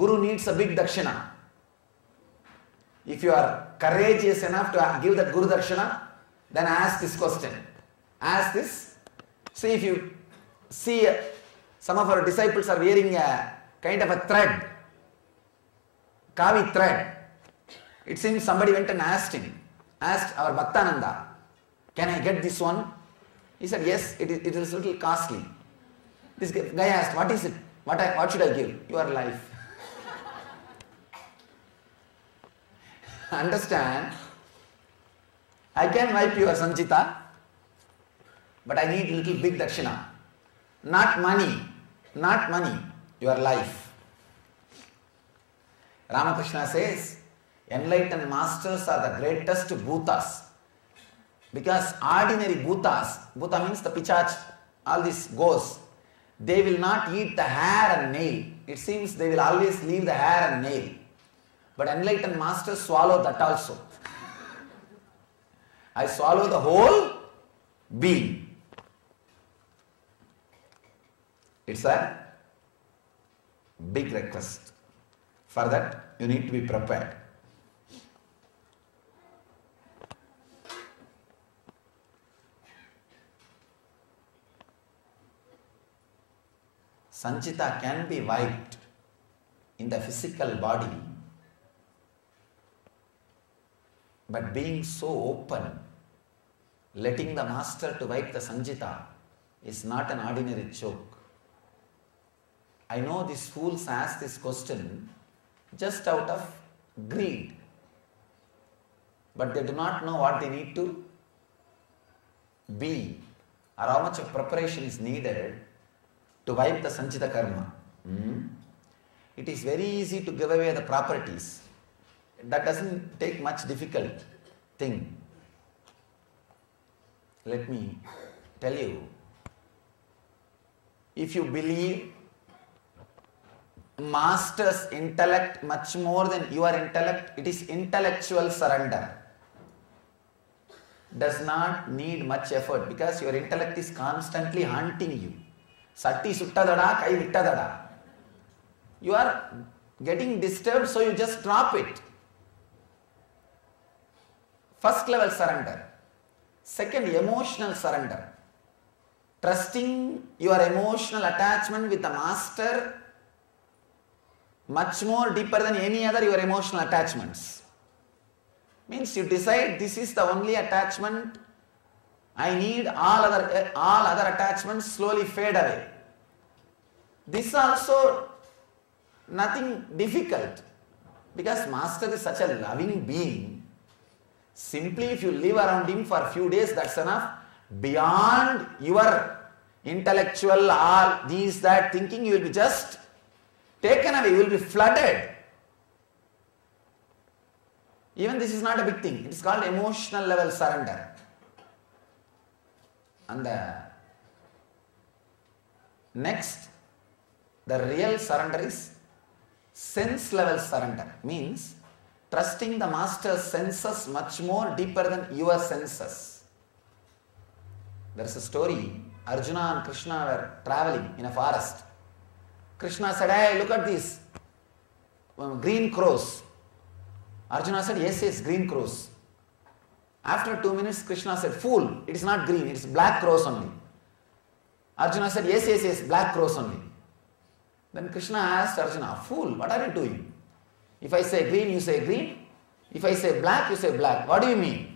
Guru needs a big dakshina. If you are courageous enough to give that Guru dakshina, then ask this question. Ask this. See, if you see some of our disciples are wearing a kind of a thread, kavi thread. It seems somebody went and asked our Bhaktananda, can I get this one? He said, yes, it is a little costly. This guy asked, what is it? What should I give? Your life. Understand? I can wipe your Sanchita, but I need a little big dakshina. Not money, your life. Ramakrishna says, enlightened masters are the greatest bhutas. Because ordinary bhutas, bhuta means the pichach, all these ghosts, they will not eat the hair and nail. It seems they will always leave the hair and nail. But enlightened masters swallow that also. I swallow the whole being. It's a big request. For that, you need to be prepared. Sanchita can be wiped in the physical body, but being so open, letting the master to wipe the Sanchita is not an ordinary joke. I know these fools ask this question just out of greed, but they do not know what they need to be or how much of preparation is needed to wipe the Sanchita karma. It is very easy to give away the properties. That doesn't take much difficult thing. Let me tell you, if you believe master's intellect much more than your intellect, it is intellectual surrender. Does not need much effort because your intellect is constantly hunting you. Satti suttadada, kai vittadada. You are getting disturbed, so you just drop it. First level surrender. Second, emotional surrender. Trusting your emotional attachment with the master much more deeper than any other your emotional attachments. Means you decide this is the only attachment I need, all other attachments slowly fade away. This also nothing difficult because master is such a loving being. Simply if you live around him for a few days, that's enough. Beyond your intellectual, all these, that thinking, you will be just taken away, you will be flooded. Even this is not a big thing. It is called emotional level surrender. And the next, the real surrender is sense level surrender. Means trusting the master's senses much more deeper than your senses. There is a story, Arjuna and Krishna were traveling in a forest. Krishna said, hey, look at these green crows. Arjuna said, yes, yes, green crows. After 2 minutes, Krishna said, fool, it is not green, it is black crows only. Arjuna said, yes, yes, yes, black crows only. Then Krishna asked Arjuna, fool, what are you doing? If I say green, you say green. If I say black, you say black. What do you mean?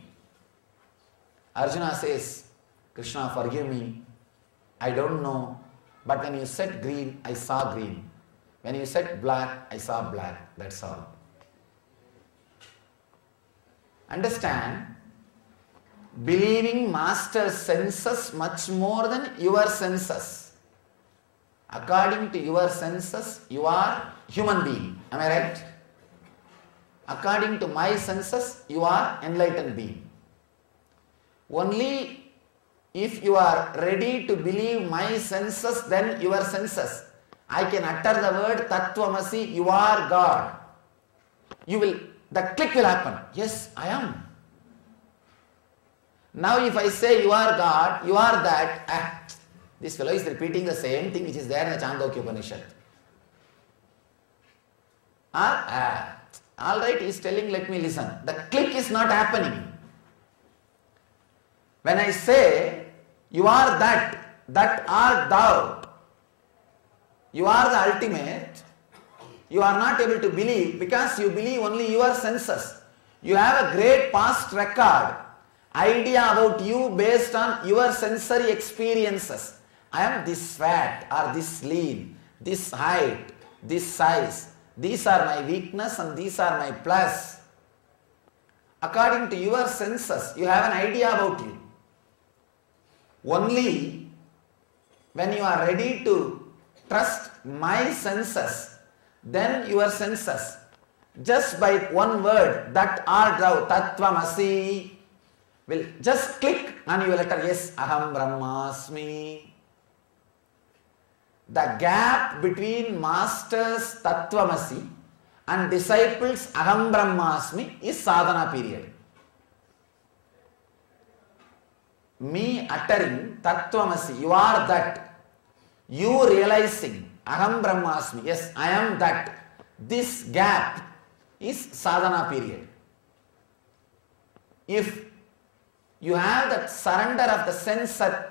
Arjuna says, Krishna, forgive me. I don't know. But when you said green, I saw green. When you said black, I saw black. That's all. Understand, believing master's senses much more than your senses. According to your senses, you are human being. Am I right? According to my senses, you are enlightened being. Only if you are ready to believe my senses, then your senses. I can utter the word Tattvamasi, you are God. The click will happen. Yes, I am. Now if I say you are God, you are that, this fellow is repeating the same thing which is there in the Chandogya Upanishad. Alright, he is telling, let me listen. The click is not happening. When I say, you are that art thou, you are the ultimate, you are not able to believe because you believe only your senses. You have a great past record, idea about you based on your sensory experiences. I am this fat or this lean, this height, this size. These are my weakness and these are my plus. According to your senses, you have an idea about you. Only when you are ready to trust my senses, then your senses, just by one word, that art thou, Tattvamasi, will just click and you will utter, yes, Aham Brahmasmi. The gap between master's Tattvamasi and disciples Aham Brahmasmi is sadhana period. Me uttering Tattvamasi, you are that. You realizing Aham Brahmasmi, yes, I am that. This gap is sadhana period. If you have that surrender of the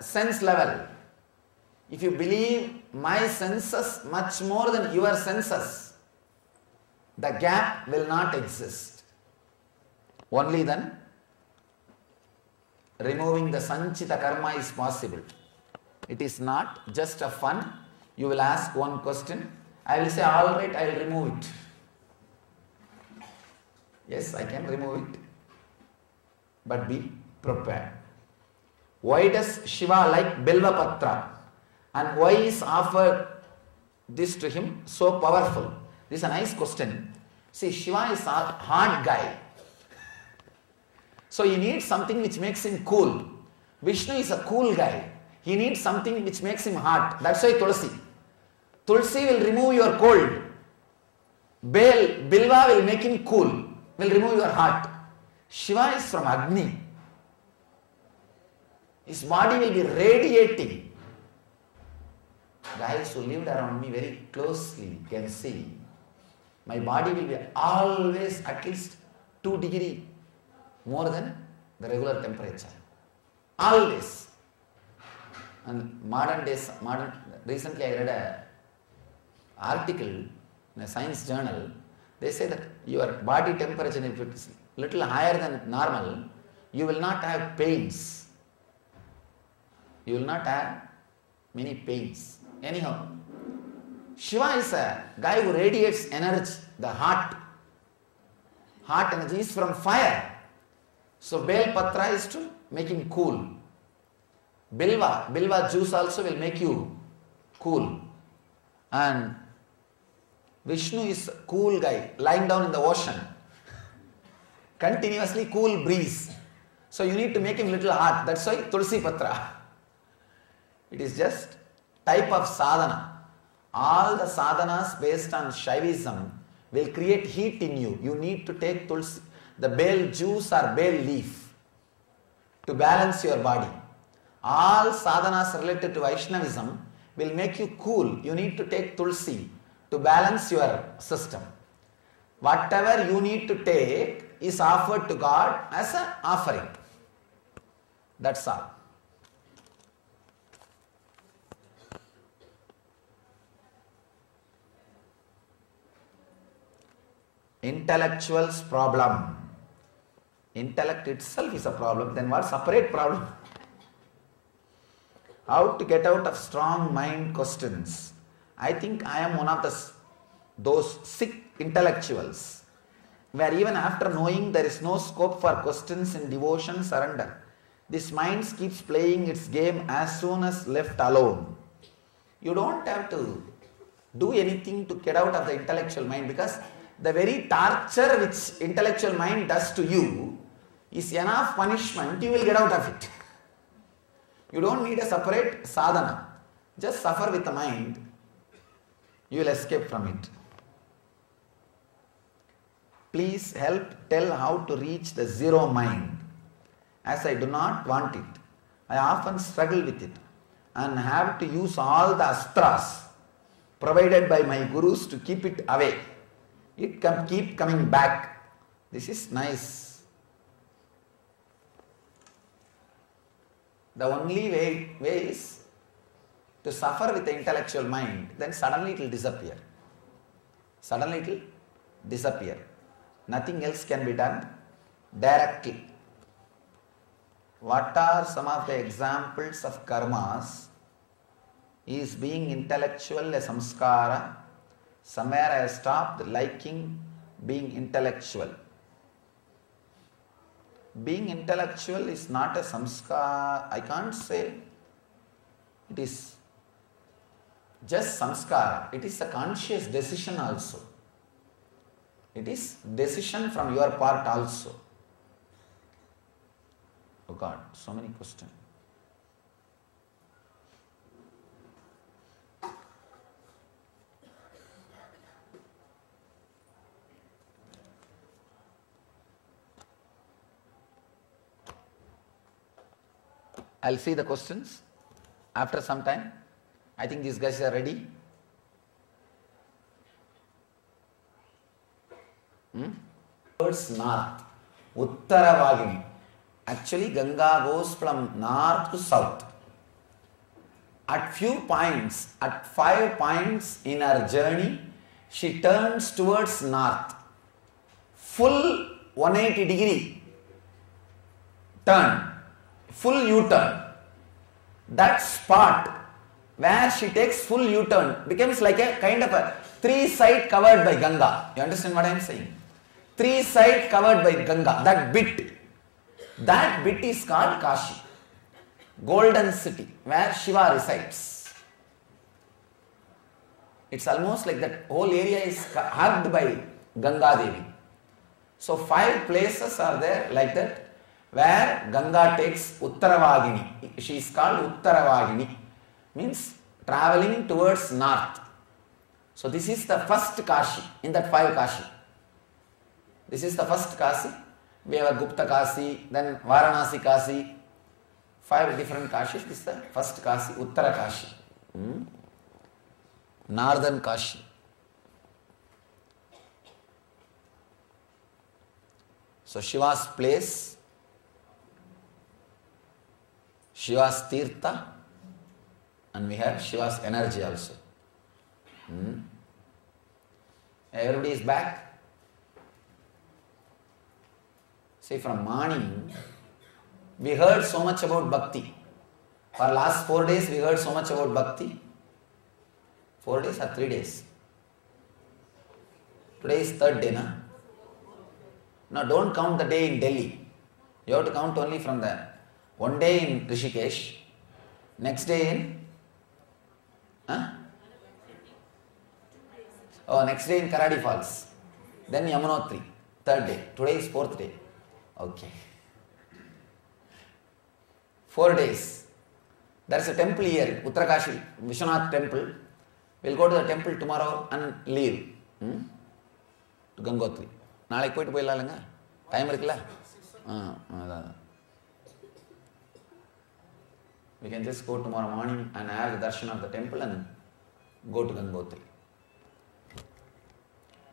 sense level, if you believe my senses much more than your senses, the gap will not exist. Only then removing the sanchita karma is possible. It is not just a fun. You will ask one question, I will say, all right, I will remove it. Yes, I can remove it. But be prepared. Why does Shiva like Bilva Patra? And why is offered this to him so powerful? This is a nice question. See, Shiva is a hard guy. So he needs something which makes him cool. Vishnu is a cool guy. He needs something which makes him hot. That's why Tulsi. Tulsi will remove your cold. Bilva will make him cool, will remove your heart. Shiva is from Agni. His body will be radiating. Guys who lived around me very closely can see my body will be always at least 2 degrees more than the regular temperature. Always. And recently I read an article in a science journal. They say that your body temperature, if it is little higher than normal, you will not have pains. You will not have many pains. Anyhow, Shiva is a guy who radiates energy, the heart. Heart energy is from fire. So Bel Patra is to make him cool. Bilva juice also will make you cool. And Vishnu is a cool guy, lying down in the ocean. Continuously cool breeze. So you need to make him little hot. That's why Tulsi Patra. It is just type of sadhana. All the sadhanas based on Shaivism will create heat in you. You need to take Tulsi, the bale juice or bale leaf to balance your body. All sadhanas related to Vaishnavism will make you cool. You need to take Tulsi to balance your system. Whatever you need to take is offered to God as an offering. That's all. Intellectual's problem. Intellect itself is a problem. Then what separate problem? How to get out of strong mind questions. I think I am one of those sick intellectuals where even after knowing there is no scope for questions in devotion, surrender, this mind keeps playing its game as soon as left alone. You don't have to do anything to get out of the intellectual mind, because the very torture which intellectual mind does to you is enough punishment, you will get out of it. You don't need a separate sadhana. Just suffer with the mind, you will escape from it. Please help tell how to reach the zero mind. As I do not want it, I often struggle with it and have to use all the astras provided by my gurus to keep it away. It can keep coming back. This is nice. The only way is to suffer with the intellectual mind, then suddenly it will disappear. Suddenly it will disappear. Nothing else can be done directly. What are some of the examples of karmas? Is being intellectual a samskara? Somewhere I have stopped liking being intellectual. Being intellectual is not a samskara. I can't say it is just samskara. It is a conscious decision also. It is decision from your part also. Oh God, so many questions. I'll see the questions after some time. I think these guys are ready. Towards north, Uttaravagini. Actually, Ganga goes from north to south. At few points, at 5 points in her journey, she turns towards north. Full 180 degree turn. Full U-turn. That spot where she takes full U-turn becomes like a kind of a 3-side covered by Ganga. You understand what I am saying? 3-side covered by Ganga. That bit is called Kashi. Golden city where Shiva resides. It's almost like that whole area is hugged by Ganga Devi. So 5 places are there like that, where Ganga takes Uttaravagini. She is called Uttaravagini, means traveling towards north. So this is the first Kashi in that 5 Kashi. This is the first Kashi. We have a Gupta Kashi, then Varanasi Kashi, 5 different Kashis. This is the first Kashi, Uttara Kashi, northern Kashi. So Shiva's place, Shiva's Tirtha, and we have Shiva's energy also. Everybody is back. See, from morning, we heard so much about Bhakti. For last 4 days, we heard so much about Bhakti. 4 days or 3 days? Today is 3rd day, na? Now, don't count the day in Delhi. You have to count only from the 1 day in Rishikesh, next day in? Next day in Karadi Falls, then Yamunotri, 3rd day. Today is 4th day. Okay. 4 days. There is a temple here, Uttarakashi, Vishwanath temple. We'll go to the temple tomorrow and leave to Gangotri. நாளைக்கு போயிட்டு போயிடலாம்ங்க, time இருக்குல்ல? அதான். We can just go tomorrow morning and have the darshan of the temple and go to Gangotri.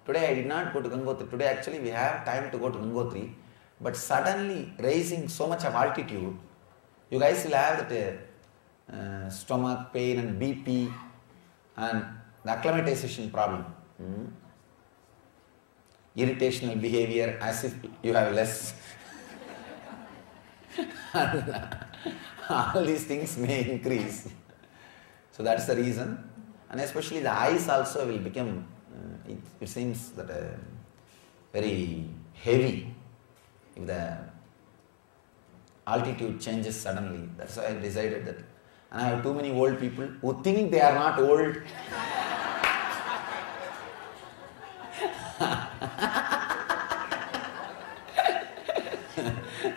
Today I did not go to Gangotri. Today actually we have time to go to Gangotri, but suddenly raising so much of altitude, you guys will have that stomach pain and BP and the acclimatization problem. Irritational behavior as if you have less. And all these things may increase. So that's the reason. And especially the eyes also will become, it seems that very heavy if the altitude changes suddenly. That's why I decided that. And I have too many old people who think they are not old.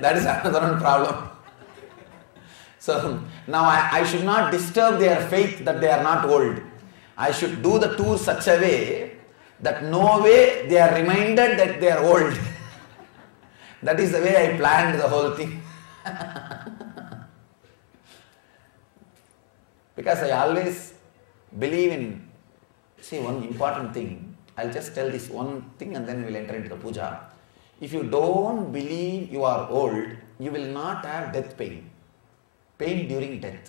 That is another one problem. So now I should not disturb their faith that they are not old. I should do the tour such a way that no way they are reminded that they are old. That is the way I planned the whole thing. Because I always believe in, see, one important thing. I'll just tell this one thing and then we'll enter into the puja. If you don't believe you are old, you will not have death pain. Pain during death.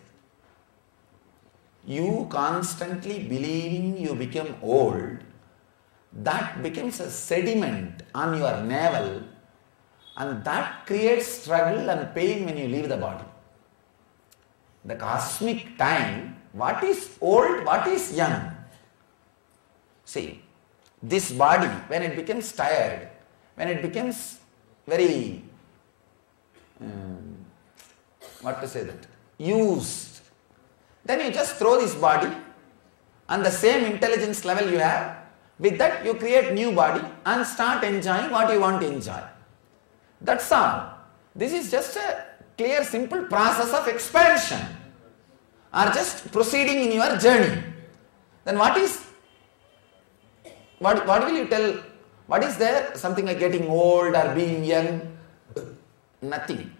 You constantly believing you become old, that becomes a sediment on your navel, and that creates struggle and pain when you leave the body. The cosmic time, what is old, what is young? See, this body, when it becomes tired, when it becomes very, used, then you just throw this body and the same intelligence level you have, with that you create new body and start enjoying what you want to enjoy. That's all. This is just a clear, simple process of expansion or just proceeding in your journey. Then what will you tell? What is there? Something like getting old or being young? Nothing.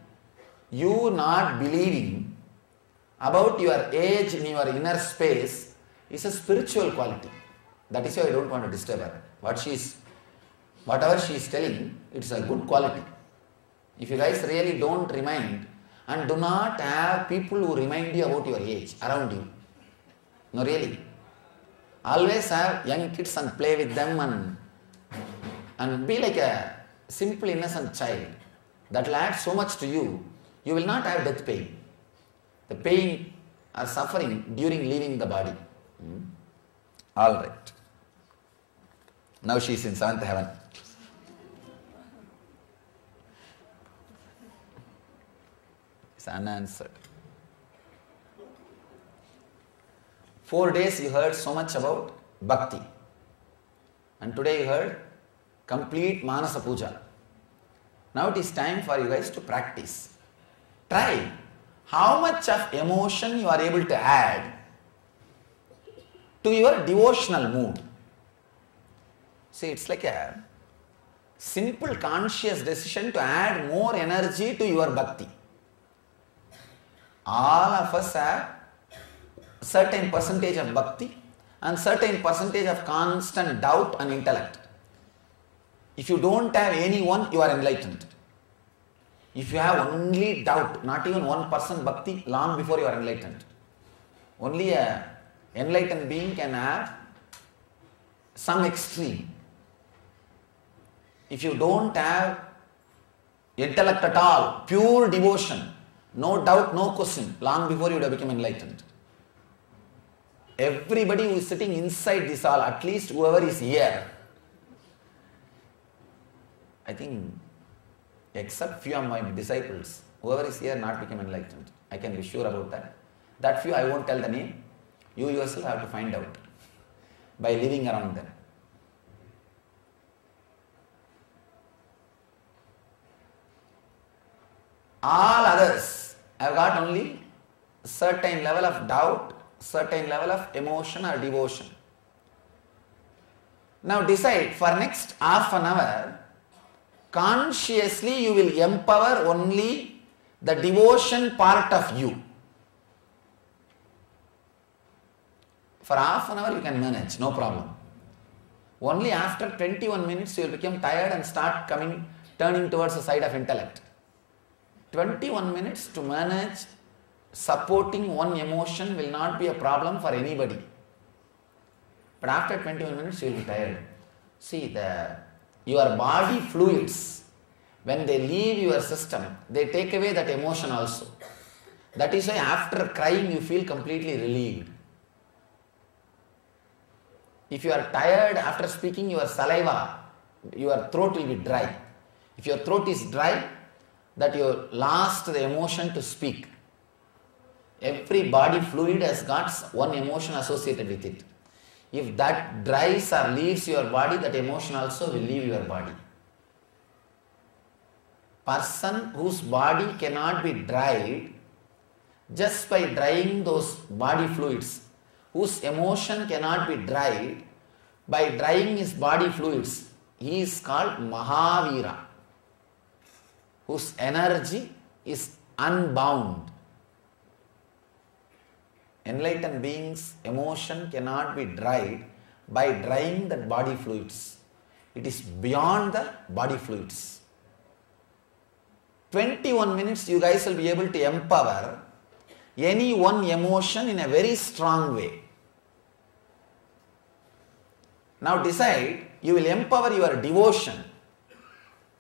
You not believing about your age in your inner space is a spiritual quality. That is why I don't want to disturb her. Whatever she is telling, it's a good quality. If you guys really don't remind and do not have people who remind you about your age around you. No, really. Always have young kids and play with them and be like a simple innocent child. That will add so much to you. You will not have death pain. The pain or suffering during leaving the body. All right. Now she is in 7th heaven. It's unanswered. 4 days you heard so much about Bhakti. And today you heard complete Manasa Puja. Now it is time for you guys to practice. Try how much of emotion you are able to add to your devotional mood. See, it's like a simple conscious decision to add more energy to your bhakti. All of us have certain percentage of bhakti and certain percentage of constant doubt and intellect. If you don't have any one, you are enlightened. If you have only doubt, not even 1% bhakti, long before you are enlightened. Only a enlightened being can have some extreme. If you don't have intellect at all, pure devotion, no doubt, no question, long before you would have become enlightened. Everybody who is sitting inside this hall, at least whoever is here, I think, except few of my disciples, whoever is here not become enlightened. I can be sure about that. That few I won't tell the name. You yourself have to find out by living around them. All others have got only certain level of doubt, certain level of emotion or devotion. Now decide for next half an hour, consciously you will empower only the devotion part of you. For half an hour you can manage, no problem. Only after 21 minutes you will become tired and start turning towards the side of intellect. 21 minutes to manage supporting one emotion will not be a problem for anybody. But after 21 minutes you will be tired. See, your body fluids, when they leave your system, they take away that emotion also. That is why after crying you feel completely relieved. If you are tired after speaking, your saliva, your throat will be dry. If your throat is dry, that you lost the emotion to speak. Every body fluid has got one emotion associated with it. If that dries or leaves your body, that emotion also will leave your body. Person whose body cannot be dried, just by drying those body fluids, whose emotion cannot be dried, by drying his body fluids, he is called Mahavira, whose energy is unbound. Enlightened beings' emotion cannot be dried by drying the body fluids. It is beyond the body fluids. 21 minutes you guys will be able to empower any one emotion in a very strong way. Now decide, you will empower your devotion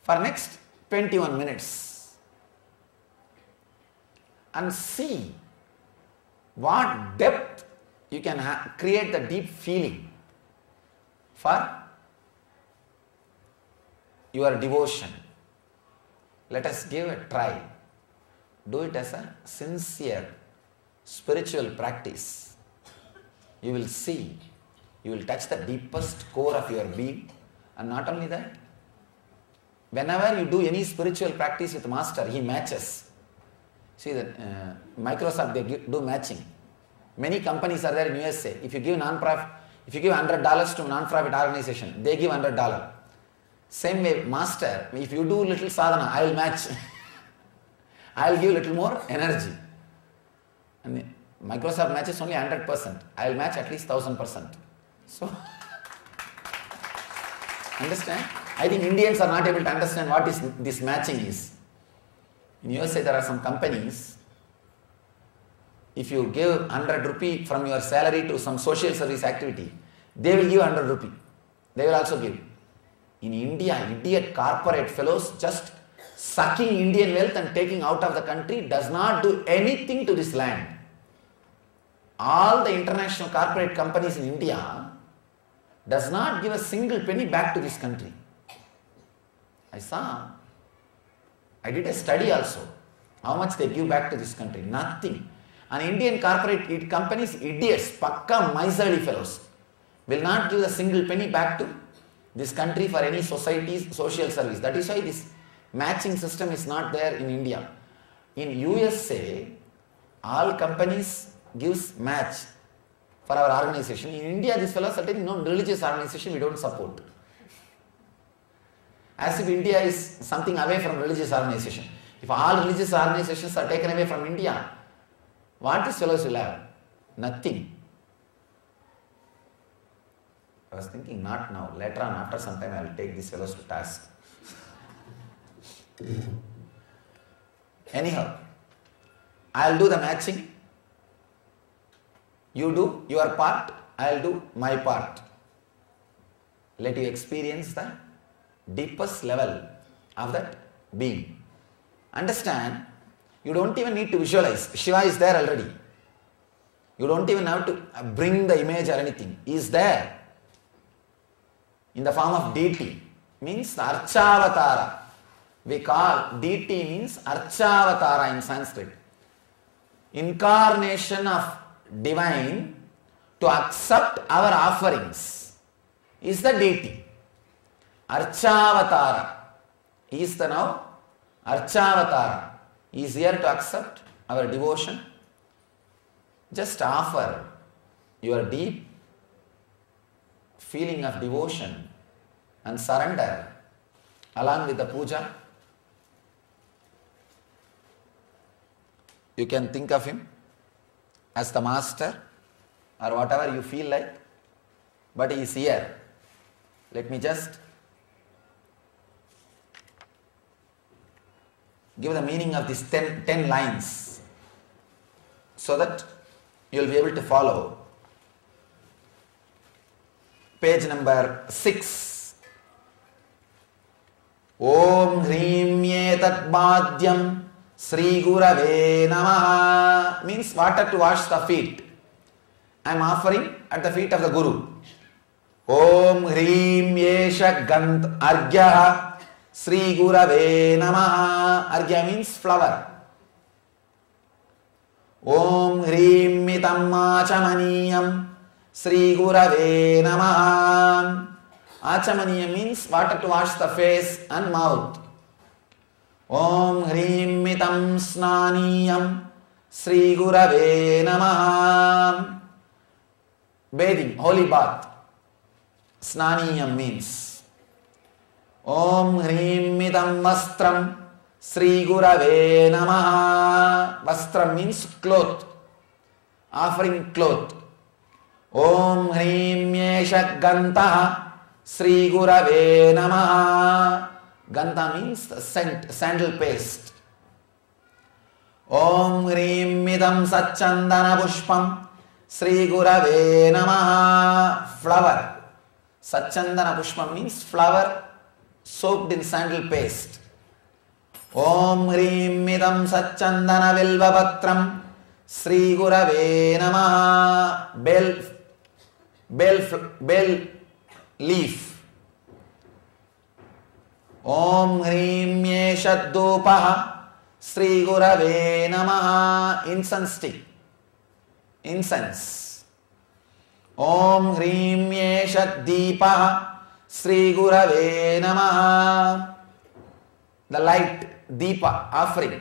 for next 21 minutes and see what depth you can create the deep feeling for your devotion. Let us give a try. Do it as a sincere spiritual practice. You will see, you will touch the deepest core of your being. And not only that, whenever you do any spiritual practice with Master, he matches. See that Microsoft, they do matching. Many companies are there in USA. If you give $100 to a non-profit organization, they give $100. Same way, Master, if you do little sadhana, I will match. I will give little more energy. And Microsoft matches only 100%. I will match at least 1000%. So, understand? I think Indians are not able to understand what is this matching is. In USA, there are some companies, if you give 100 rupee from your salary to some social service activity, they will give 100 rupee. They will also give. In India, idiot corporate fellows just sucking Indian wealth and taking out of the country does not do anything to this land. All the international corporate companies in India does not give a single penny back to this country. I did a study also. How much they give back to this country? Nothing. And Indian corporate companies, idiots, pakka miserly fellows, will not give a single penny back to this country for any society's social service. That is why this Matching system is not there in India. In USA, all companies gives match for our organization. In India, these fellows are telling, no, religious organization we don't support. As if India is something away from religious organization. If all religious organizations are taken away from India, what these fellows will have? Nothing. I was thinking, not now, later on, after some time I will take these fellows to task. Anyhow, I will do the matching. You do your part, I will do my part. Let you experience the deepest level of that being. Understand, you don't even need to visualize. Shiva is there already. You don't even have to bring the image or anything. He is there in the form of deity. Means the Archavatara. We call deity means Archavatara in Sanskrit. Incarnation of divine to accept our offerings is the deity. Archavatara. He is the now Archavatara. He is here to accept our devotion. Just offer your deep feeling of devotion and surrender along with the puja. You can think of him as the master or whatever you feel like, but he is here. Let me just give the meaning of these 10 lines so that you will be able to follow. Page number 6. Om Hrim Yetat Bhadyam Sri Gurave Namaha means water to wash the feet. I am offering at the feet of the Guru. Om Hrim Yesha Gant Argyaha Sri Gurave Namaha. Argya means flower. Om Hrim Mitam Achamaniyam Sri Gurave Namaha. Achamaniyam means water to wash the face and mouth. Om Hrim Mitam Snaniyam Sri Gurave Namaha. Bathing, holy bath. Snaniyam means. Om Hrim Mitam Vastram Sri Gurave Namaha. Vastram means cloth. Offering cloth. Om Hrim Yesha Gantaha Sri Gurave Namaha. Ganta means scent, sandal paste. Om Hrim Midam Satchandana Pushpam Sri Gurave Namaha. Flower. Satchandana Pushpam means flower soaked in sandal paste. Om Hrim Midam Satchandana Vilvapatram Sri Gurave Namaha. Bell leaf. Om Hrim Yeshaddupaha Sri Gurave Namaha. Incense stick. Incense. Om Hrim Yeshaddeepaha Sri Gurave Namaha. The light, deepa, offering.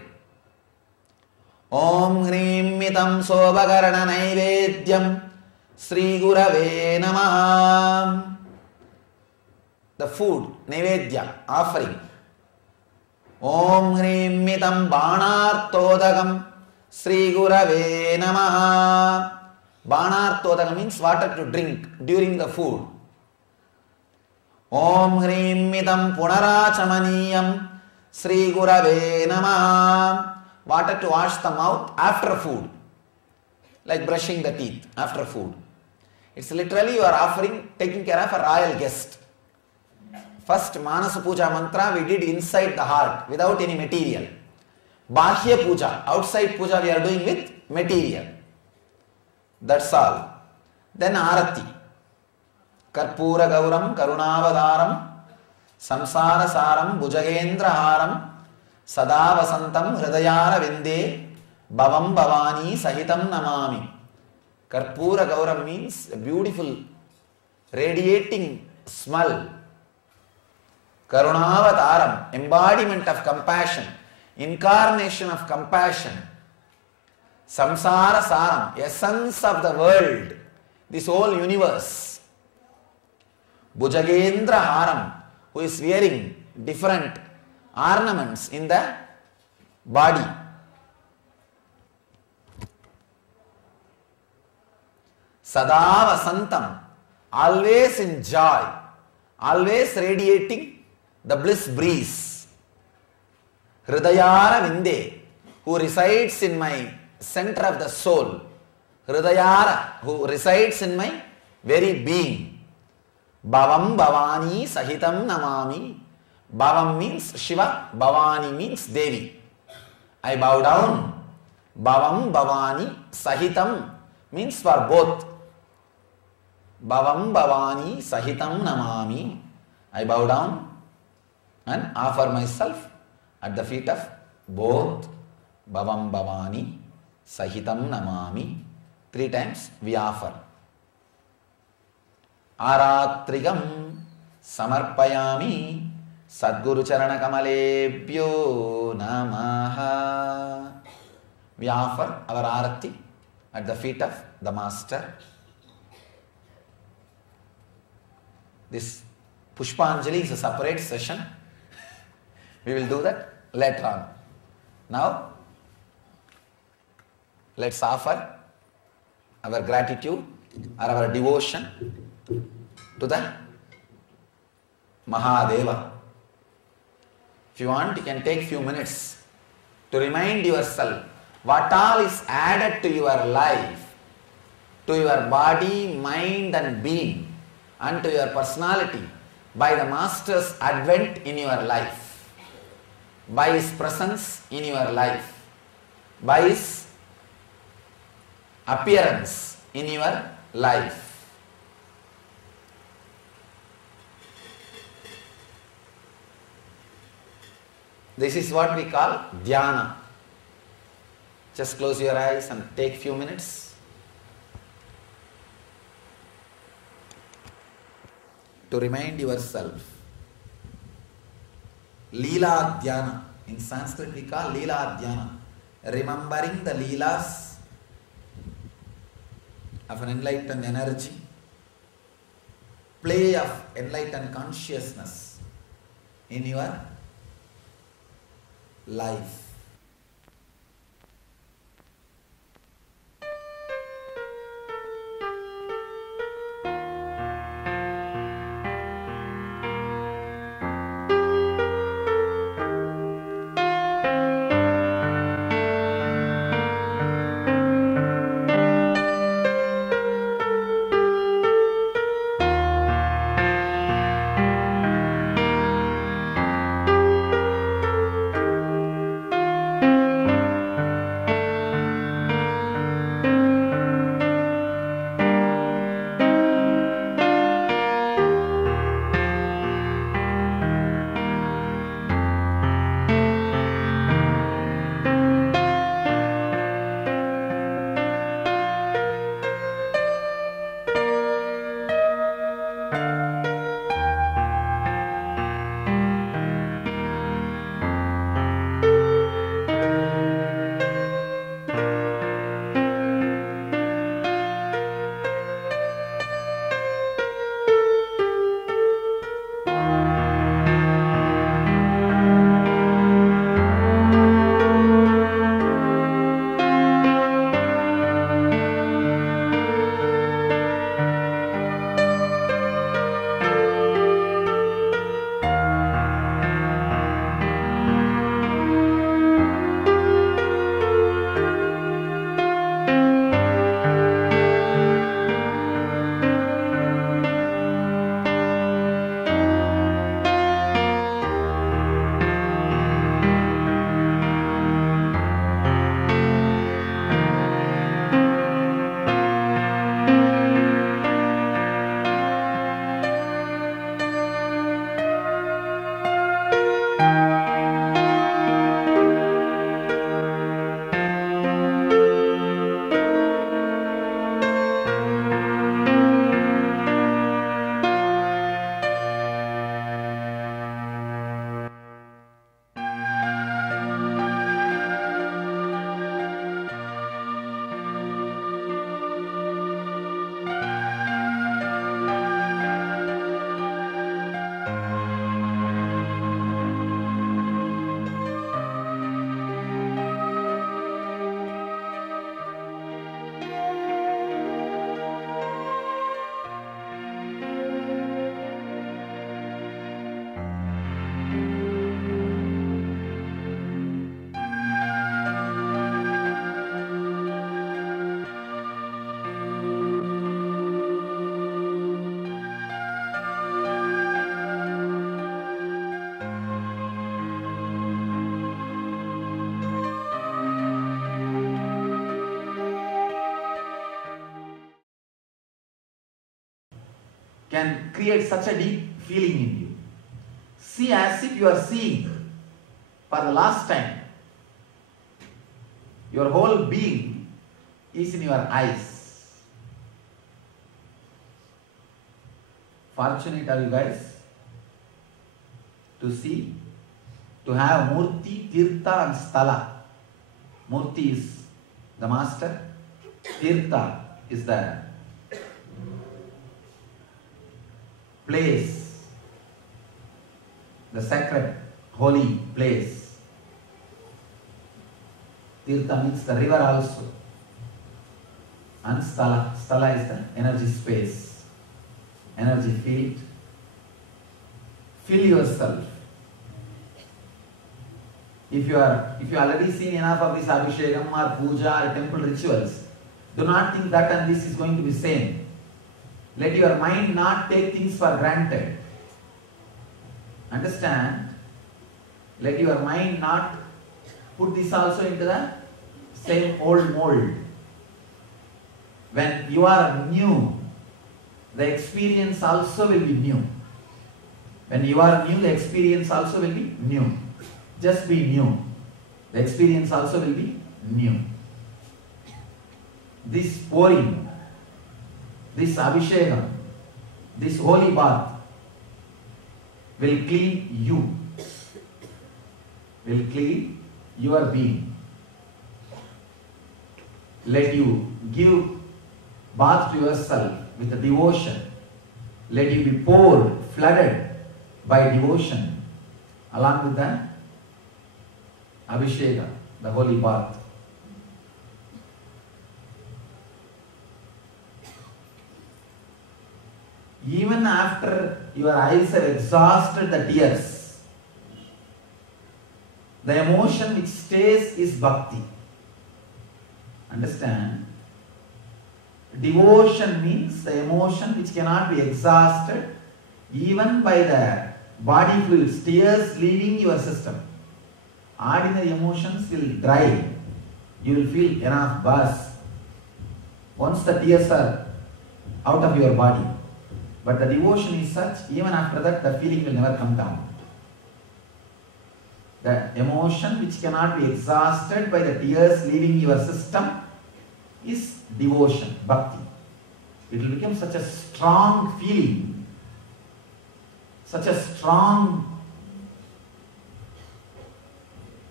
Om Hrim Mitam Sobhagarana Naivedyam Sri Gurave Namaha. The food, Naivedya, offering. Om Hrim Mitam Banartodagam Sri Gurave Namaha. Banartodagam means water to drink during the food. Om Hrim Mitam Punarachamaniyam Sri Gurave Namaha. Water to wash the mouth after food. Like brushing the teeth after food. It's literally you are offering, taking care of a royal guest. First Manasa Puja mantra we did inside the heart without any material. Bahya Puja, outside Puja we are doing with material. That's all. Then Arathi. Karpura Gauram Karunavadaram Samsara Saram Bhujagendra Haram Sada Vasantam Hridayara Vinde Bhavam Bhavani Sahitam Namami. Karpura Gauram means a beautiful radiating smell. Karunavataram, embodiment of compassion, incarnation of compassion. Samsara Saram, essence of the world, this whole universe. Bhujagendra Haram, who is wearing different ornaments in the body. Sada Vasantam, always in joy, always radiating the bliss breeze. Hridayara Vinde, who resides in my center of the soul. Hridayara, who resides in my very being. Bhavam Bhavani Sahitam Namami. Bhavam means Shiva, Bhavani means Devi. I bow down. Bhavam Bhavani Sahitam means for both. Bhavam Bhavani Sahitam Namami. I bow down and offer myself at the feet of both. Bhavam Bhavani Sahitam Namami. 3 times we offer. Aratrigam Samarpayami Sadguru Charana Kamalebhyo Namaha. We offer our Arathi at the feet of the Master. This Pushpanjali is a separate session. We will do that later on. Now, let's offer our gratitude or our devotion to the Mahadeva. If you want, you can take few minutes to remind yourself what all is added to your life, to your body, mind and being, and to your personality by the Master's advent in your life, by His presence in your life, by His appearance in your life. This is what we call dhyana. Just close your eyes and take few minutes to remind yourself. Leela dhyana. In Sanskrit we call Leela dhyana. Remembering the Leelas of an enlightened energy, play of enlightened consciousness in your life. can create such a deep feeling in you. See as if you are seeing for the last time. Your whole being is in your eyes. Fortunate are you guys to see, to have Murti, Tirtha and Sthala. Murti is the master, Tirtha is the place, the sacred, holy place. Tirtha means the river also. And Sthala, Sthala is the energy space, energy field. Fill yourself. If you already seen enough of this Abhishekam or Puja or temple rituals, do not think that and this is going to be same. Let your mind not take things for granted. Understand? Let your mind not put this also into the same old mold. When you are new, the experience also will be new. When you are new, the experience also will be new. Just be new. The experience also will be new. This pouring, this Abhishekam, this holy bath will clean you, will clean your being. Let you give bath to yourself with the devotion. Let you be poured, flooded by devotion along with the Abhisheka, the holy bath. Even after your eyes have exhausted the tears, the emotion which stays is bhakti. Understand? Devotion means the emotion which cannot be exhausted even by the body fluids, tears leaving your system. Ordinary emotions will dry. You will feel enough buzz once the tears are out of your body. But the devotion is such, even after that, the feeling will never come down. The emotion which cannot be exhausted by the tears leaving your system is devotion, bhakti. It will become such a strong feeling, such a strong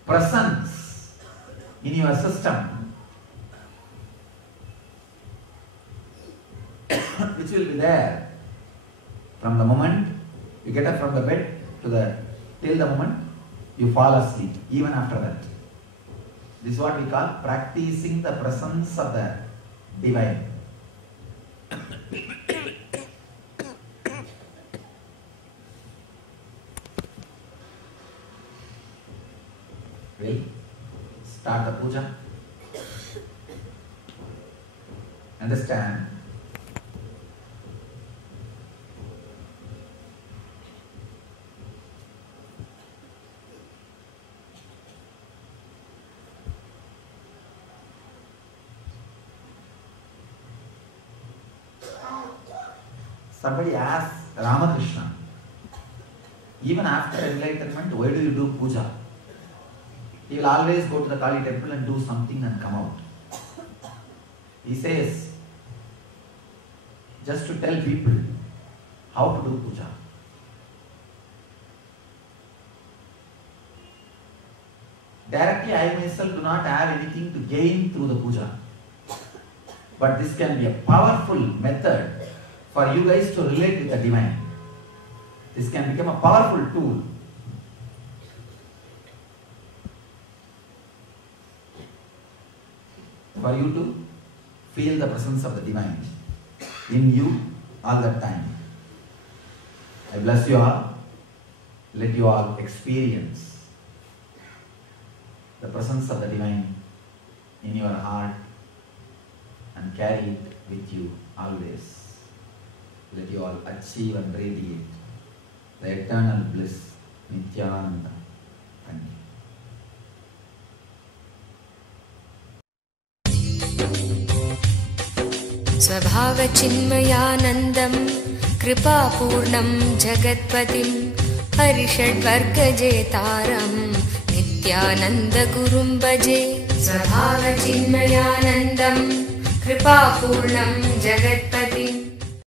presence in your system, which will be there from the moment you get up from the bed till the moment you fall asleep, even after that. This is what we call practicing the presence of the divine. We'll start the puja. Understand? Somebody asked Ramakrishna, even after enlightenment, why do you do puja? He will always go to the Kali temple and do something and come out. He says, just to tell people how to do puja. Directly, I myself do not have anything to gain through the puja. But this can be a powerful method for you guys to relate with the divine. This can become a powerful tool. For you to feel the presence of the divine in you all the time. I bless you all. Let you all experience the presence of the divine in your heart and carry it with you always. Let you all achieve and radiate the eternal bliss, Nithyananda. Thank you. स्वभावचिन्मयानन्दं कृपापूर्णं जगत्पतिं हरिषड्वर्गजेतारं नित्यानन्दगुरुं भजे स्वभावचिन्मयानन्दं कृपापूर्णं जगत्पतिं